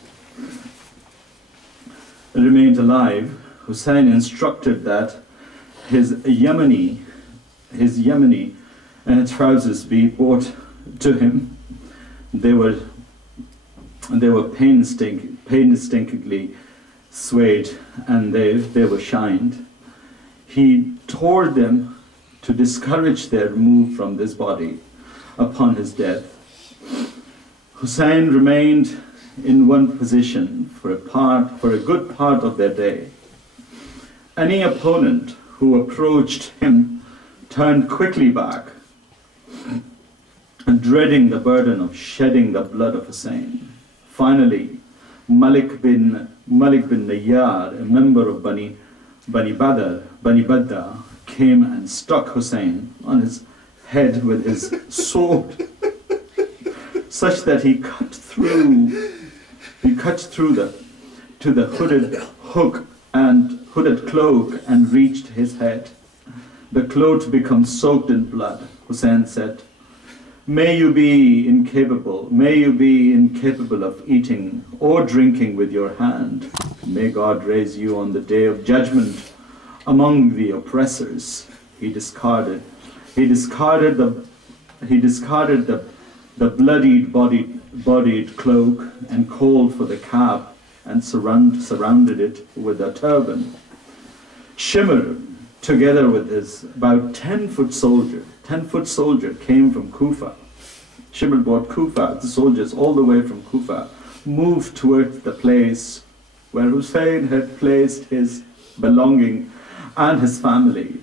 remained alive, Hussein instructed that his Yemeni trousers be brought to him. They were painstakingly suede, and they were shined. He tore them to discourage their move from this body upon his death. Hussein remained in one position for a good part of their day. Any opponent who approached him turned quickly back, and dreading the burden of shedding the blood of Hussein. Finally, Malik bin Nayyar, a member of Bani Badda, came and struck Hussein on his head with his sword, such that he cut through to the hooded hook and hooded cloak and reached his head. The cloth becomes soaked in blood. Hussein said, may you be incapable of eating or drinking with your hand. May God raise you on the day of judgment among the oppressors. He discarded the bloodied bodied cloak and called for the cab and surrounded it with a turban. Shimr, together with his about 10-foot soldier came from Kufa. Shimr brought Kufa, the soldiers all the way from Kufa, moved towards the place where Hussein had placed his belonging and his family.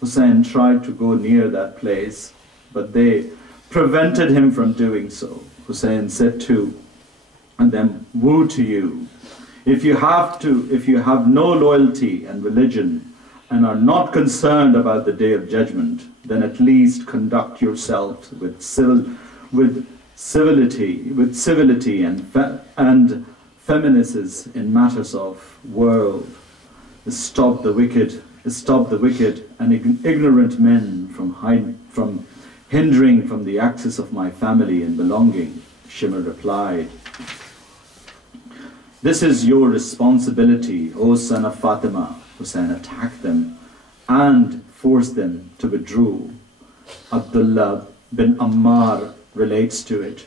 Hussein tried to go near that place, but they prevented him from doing so. Hussein said to them, woe to you. If you have no loyalty and religion and are not concerned about the day of judgment, then at least conduct yourselves with civility and feminists in matters of world. Stop the wicked and ignorant men from hindering from the access of my family and belonging. Shimr replied, this is your responsibility, O son of Fatima. Hussein attacked them and forced them to withdraw. Abdullah bin Ammar relates to it.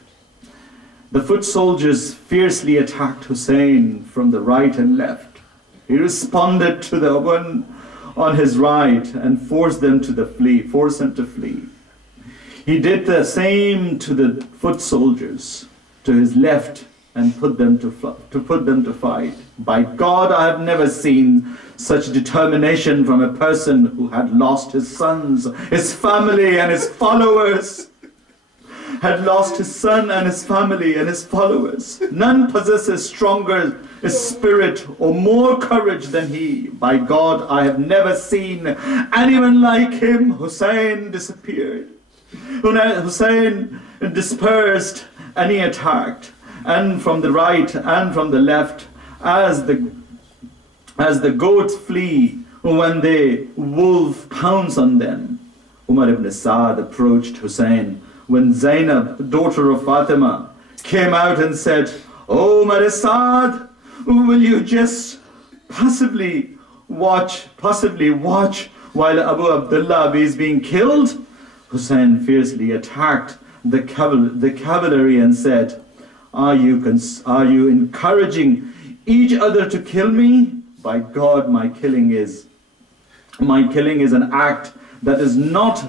The foot soldiers fiercely attacked Hussein from the right and left. He responded to the one on his right and forced him to flee. He did the same to the foot soldiers to his left and put them to fight. By God, I have never seen such determination from a person who had lost his sons, his family and his followers. Had lost his son and his family and his followers. None possesses stronger spirit or more courage than he. By God, I have never seen anyone like him. Hussein disappeared. Hussein dispersed and he attacked, and from the right and from the left, as the goats flee when the wolf pounds on them. Umar ibn Saad approached Hussein when Zainab, daughter of Fatima, came out and said, "Oh, Umar Saad, will you just passively watch while Abu Abdullah is being killed?" Hussein fiercely attacked the cavalry and said, Are you encouraging each other to kill me? By God, my killing is an act that is not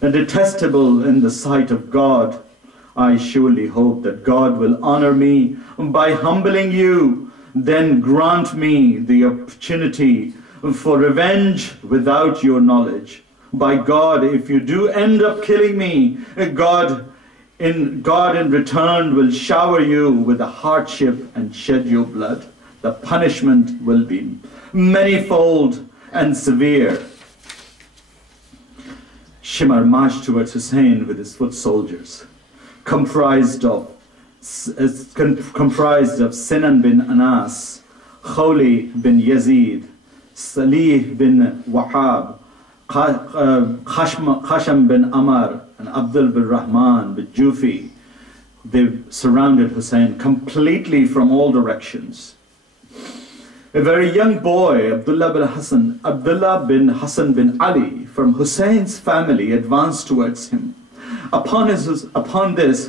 detestable in the sight of God. I surely hope that God will honor me by humbling you, then grant me the opportunity for revenge without your knowledge. By God, if you do end up killing me, God in return will shower you with a hardship and shed your blood. The punishment will be manifold and severe. Shimr marched towards Hussein with his foot soldiers, comprised of Sinan bin Anas, Khawli bin Yazid, Salih bin Wahab, Khasham bin Amr, and Abdul bin Rahman bin Jufi. They surrounded Hussein completely from all directions. A very young boy, Abdullah bin Hassan bin Ali, from Hussein's family, advanced towards him. Upon this,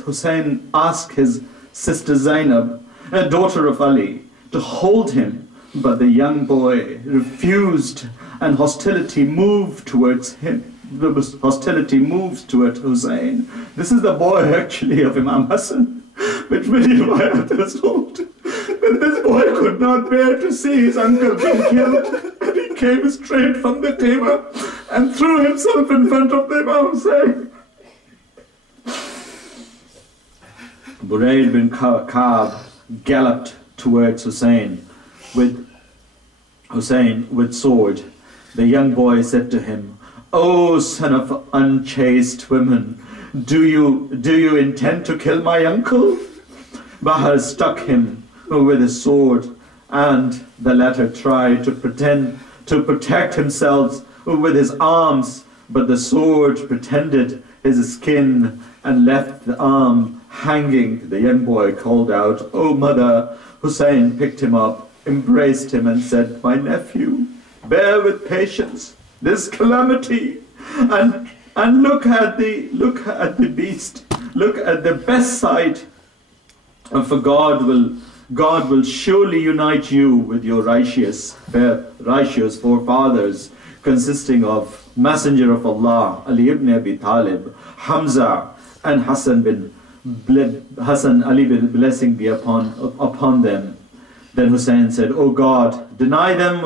Hussein asked his sister Zainab, a daughter of Ali, to hold him, but the young boy refused, and hostility moved towards him. The hostility moves towards Hussein. This is the boy actually of Imam Hassan, which many riwayat told. But this boy could not bear to see his uncle being killed, and he came straight from the Qima and threw himself in front of the Imam Hussein. Burayd bin Ka'b galloped towards Hussein with sword. The young boy said to him, "O son of unchaste women, do you intend to kill my uncle?" Bahar struck him with his sword and the latter tried to protect himself with his arms, but the sword pretended his skin and left the arm hanging. The young boy called out, "O mother!" Hussein picked him up, embraced him and said, "My nephew, bear with patience this calamity, and look at the beast, look at the best sight, for God will surely unite you with your righteous forefathers, consisting of Messenger of Allah, Ali ibn Abi Talib, Hamza, and Hassan Ali bin blessing be upon them." Then Hussein said, "O God, deny them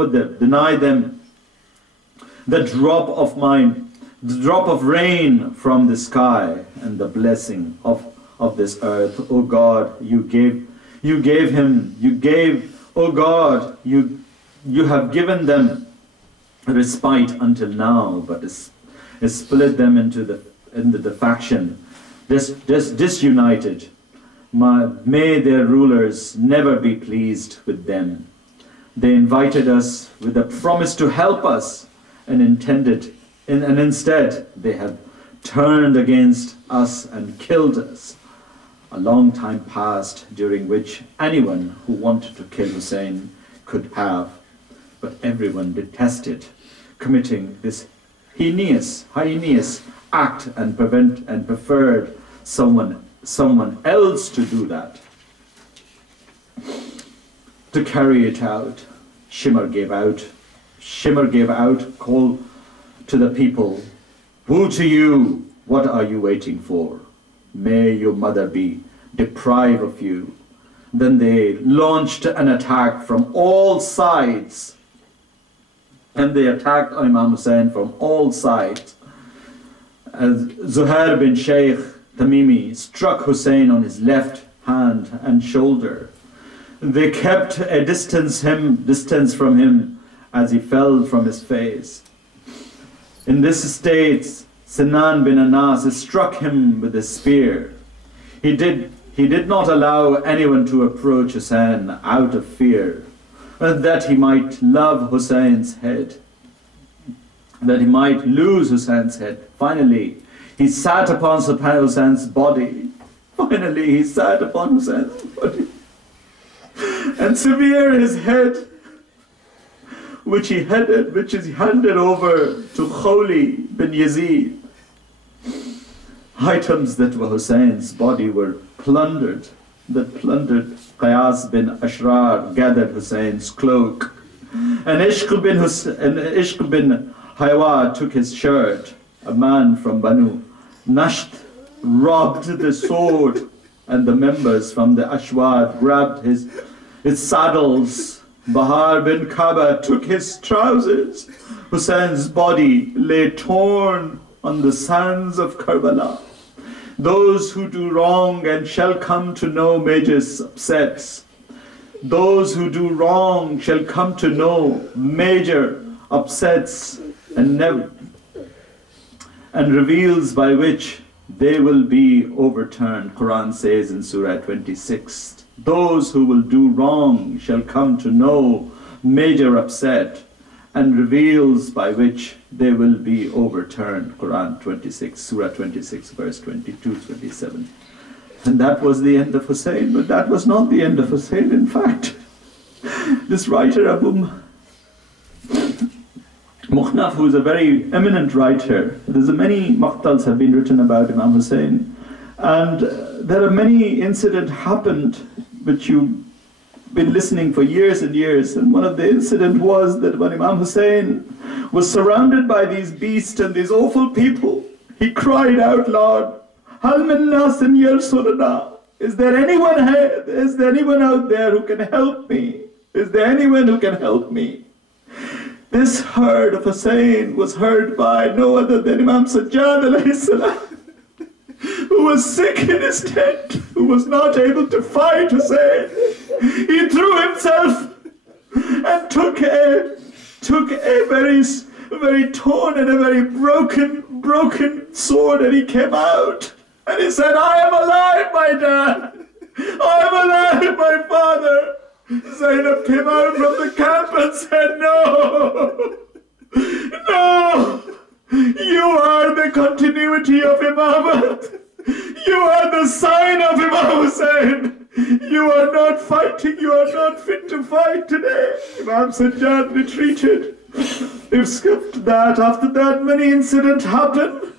the drop of rain from the sky and the blessing of this earth. O God, O God, you have given them respite until now, but it's split them into the faction, disunited. May their rulers never be pleased with them. They invited us with a promise to help us, and instead they have turned against us and killed us." A long time passed, during which anyone who wanted to kill Hussein could have, but everyone detested committing this heinous act and preferred someone else to do that, to carry it out. Shimr gave out, call to the people, "Woe to you, what are you waiting for? May your mother be deprived of you." Then they launched an attack from all sides, and they attacked Imam Hussein from all sides. As Zuhair bin Shaykh Tamimi struck Hussein on his left hand and shoulder. They kept a distance from him as he fell from his face. In this state, Sinan bin Anas struck him with a spear. He did not allow anyone to approach Hussein out of fear, that he might love Hussein's head, that he might lose Hussein's head. Finally, he sat upon Hussein's body. And severed his head, which he handed over to Khawli bin Yazid. Items that were Hussein's body were plundered. Qiyas bin Ashrar gathered Hussein's cloak, and Ishq bin Haywa took his shirt. A man from Banu Nasht robbed the sword, and the members from the Ashwad grabbed his saddles. Bahar bin Kaaba took his trousers. Hussein's body lay torn on the sands of Karbala. Those who do wrong and shall come to know major upsets. Those who do wrong shall come to know major upsets and reveals by which they will be overturned. Quran says in Surah 26, those who will do wrong shall come to know major upset and reveals by which they will be overturned. Quran 26, Surah 26, verse 22, 27. And that was the end of Hussein, but that was not the end of Hussein. In fact, this writer Abu Mukhnaf, who is a very eminent writer, there's many maqtals have been written about Imam Hussein, and there are many incidents happened which you've been listening for years and years. And one of the incidents was that when Imam Hussein was surrounded by these beasts and these awful people, he cried out loud, "Hal min nasin yansuruna?" Is there anyone here? Is there anyone out there who can help me? Is there anyone who can help me? This herd of Hussein was heard by no other than Imam Sajjad alayhi salam, who was sick in his tent, who was not able to fight Hussein. He threw himself and took a very torn and a very broken sword, and he came out and he said, "I am alive, my dad. I am alive, my father. Zainab came out from the camp and said, no, no, you are the continuity of Imamat. You are the sign of Imam Hussain. You are not fighting, you are not fit to fight today. Imam Sajjad retreated. After that, many incidents happened.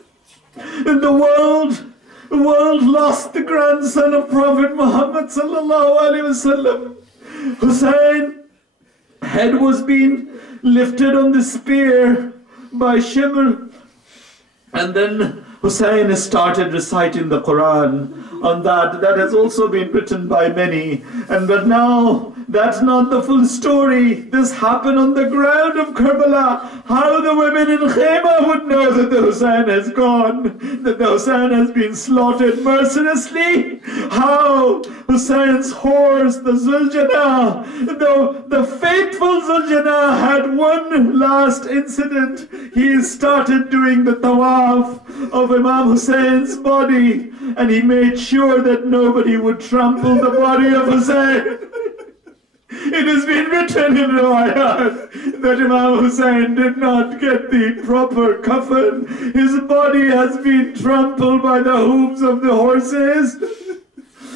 And the world lost the grandson of Prophet Muhammad sallallahu alaihi wasallam. Hussain, head was being lifted on the spear by Shimr, and then Hussain started reciting the Quran. On that has also been written by many. But now, that's not the full story. This happened on the ground of Karbala. How the women in Khayma would know that the Hussain has gone, that the Hussain has been slaughtered mercilessly. How Hussein's horse, the Zuljana, the faithful Zuljana, had one last incident. He started doing the tawaf of Imam Hussein's body, and he made sure that nobody would trample the body of Hussain. It has been written in Riwayat that Imam Hussain did not get the proper coffin. His body has been trampled by the hooves of the horses.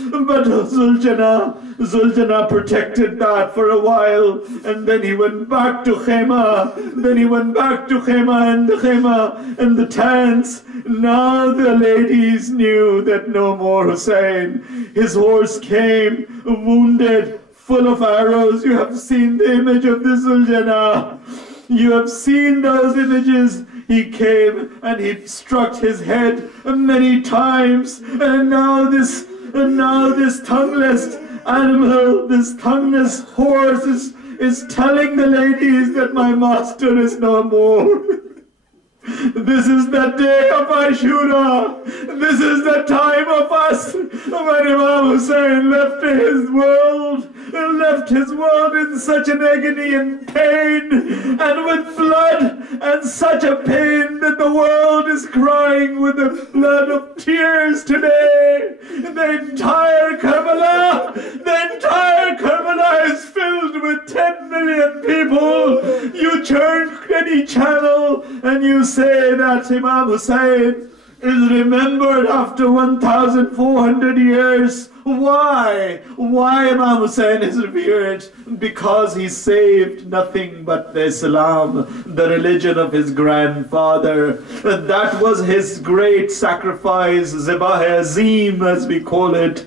But Zuljana protected that for a while, and then he went back to Khayma. Then he went back to Khayma and the tents. Now the ladies knew that no more Hussain. His horse came wounded, full of arrows. You have seen the image of the Zuljana. You have seen those images. He came and he struck his head many times, and now this tongueless animal, this tongueless horse is telling the ladies that my master is no more. This is the day of Ashura. This is the time of us when Imam Hussain left his world in such an agony and pain, and with blood and such a pain that the world is crying with the blood of tears today. The entire Karbala is filled with 10 million people. You turn any channel and you say that Imam Hussain is remembered after 1,400 years. Why? Why Imam Hussain is revered? Because he saved nothing but the Islam, the religion of his grandfather. That was his great sacrifice, Zibah Azim as we call it.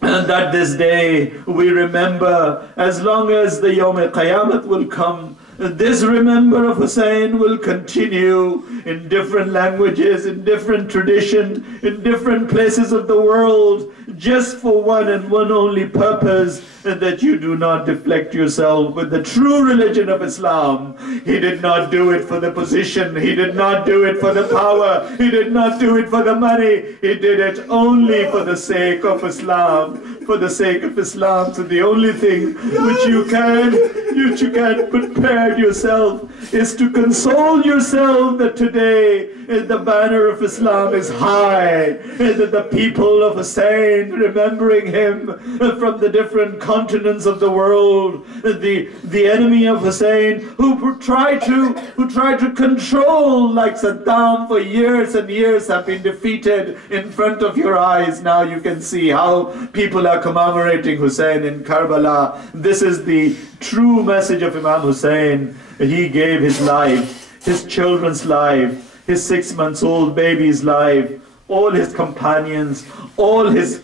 And that this day we remember, as long as the Yawm al-Qiyamah will come, this remember of Hussain will continue in different languages, in different tradition, in different places of the world, just for one and one only purpose, and that you do not deflect yourself with the true religion of Islam. He did not do it for the position, he did not do it for the power, he did not do it for the money, he did it only for the sake of Islam. For the sake of Islam. So the only thing which you can prepare yourself is to console yourself that today the banner of Islam is high, that the people of Hussain remembering him from the different continents of the world, the enemy of Hussain who tried to control like Saddam for years and years have been defeated in front of your eyes. Now you can see how people are commemorating Hussain in Karbala. This is the true message of Imam Hussain. He gave his life, his children's life, his 6-month-old baby's life, all his companions, all his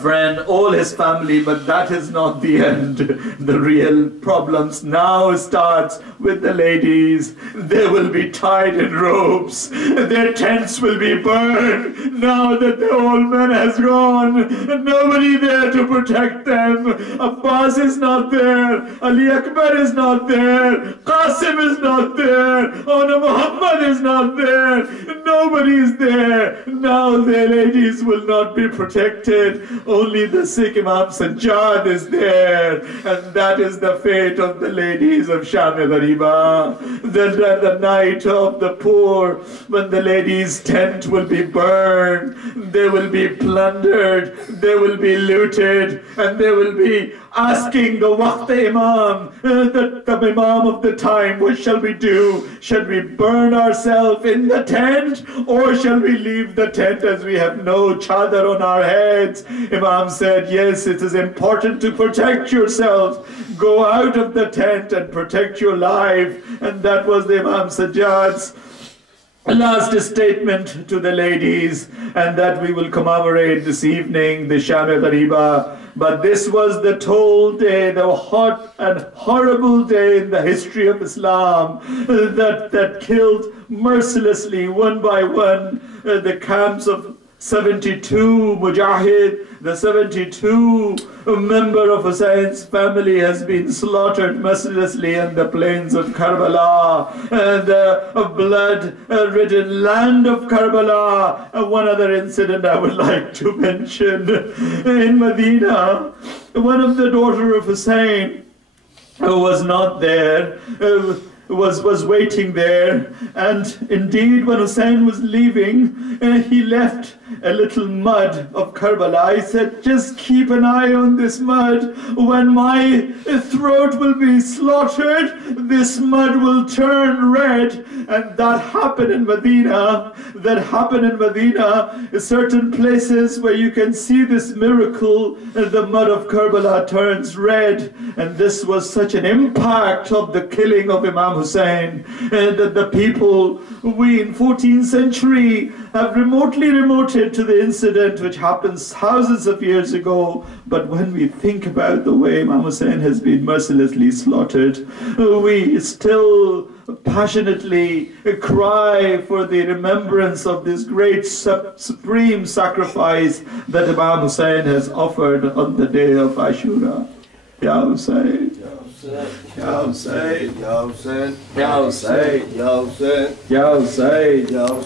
friend, all his family, but that is not the end. The real problems now starts with the ladies. They will be tied in ropes. Their tents will be burned now that the old man has gone. Nobody there to protect them. Abbas is not there. Ali Akbar is not there. Qasim is not there. Ona Muhammad is not there. Nobody is there. Now the ladies will not be protected. Only the Sikh Imam Sajjad is there, and that is the fate of the ladies of Sham-e-Ghariba. The night of the poor, when the ladies' tent will be burned, they will be plundered, they will be looted, and they will be asking the Waqt Imam, the Imam of the time, what shall we do? Shall we burn ourselves in the tent, or shall we leave the tent as we have no chadar on our heads? Imam said, yes, it is important to protect yourself. Go out of the tent and protect your life. And that was the Imam Sajjad's last statement to the ladies, and that we will commemorate this evening, the Sham-e Ghariba. But this was the toll day, the hot and horrible day in the history of Islam, that killed mercilessly, one by one, the camps of 72 Mujahid. The 72 member of Hussein's family has been slaughtered mercilessly in the plains of Karbala, the blood-ridden land of Karbala. And one other incident I would like to mention. In Medina, one of the daughter of Hussein who was not there, was waiting there, and indeed when Hussein was leaving, he left a little mud of Karbala. He said, just keep an eye on this mud. When my throat will be slaughtered, this mud will turn red. And that happened in Medina. That happened in Medina. Certain places where you can see this miracle, the mud of Karbala turns red. And this was such an impact of the killing of Imam Hussein, that the people, we in 14th century have remotely remoted to the incident which happens thousands of years ago. But when we think about the way Imam Hussein has been mercilessly slaughtered, we still passionately cry for the remembrance of this great supreme sacrifice that Imam Hussein has offered on the day of Ashura. Ya Hussein, Ya Hussein, Ya Hussein, Ya Hussein, Ya Hussein, Ya Hussein, Ya Hussein.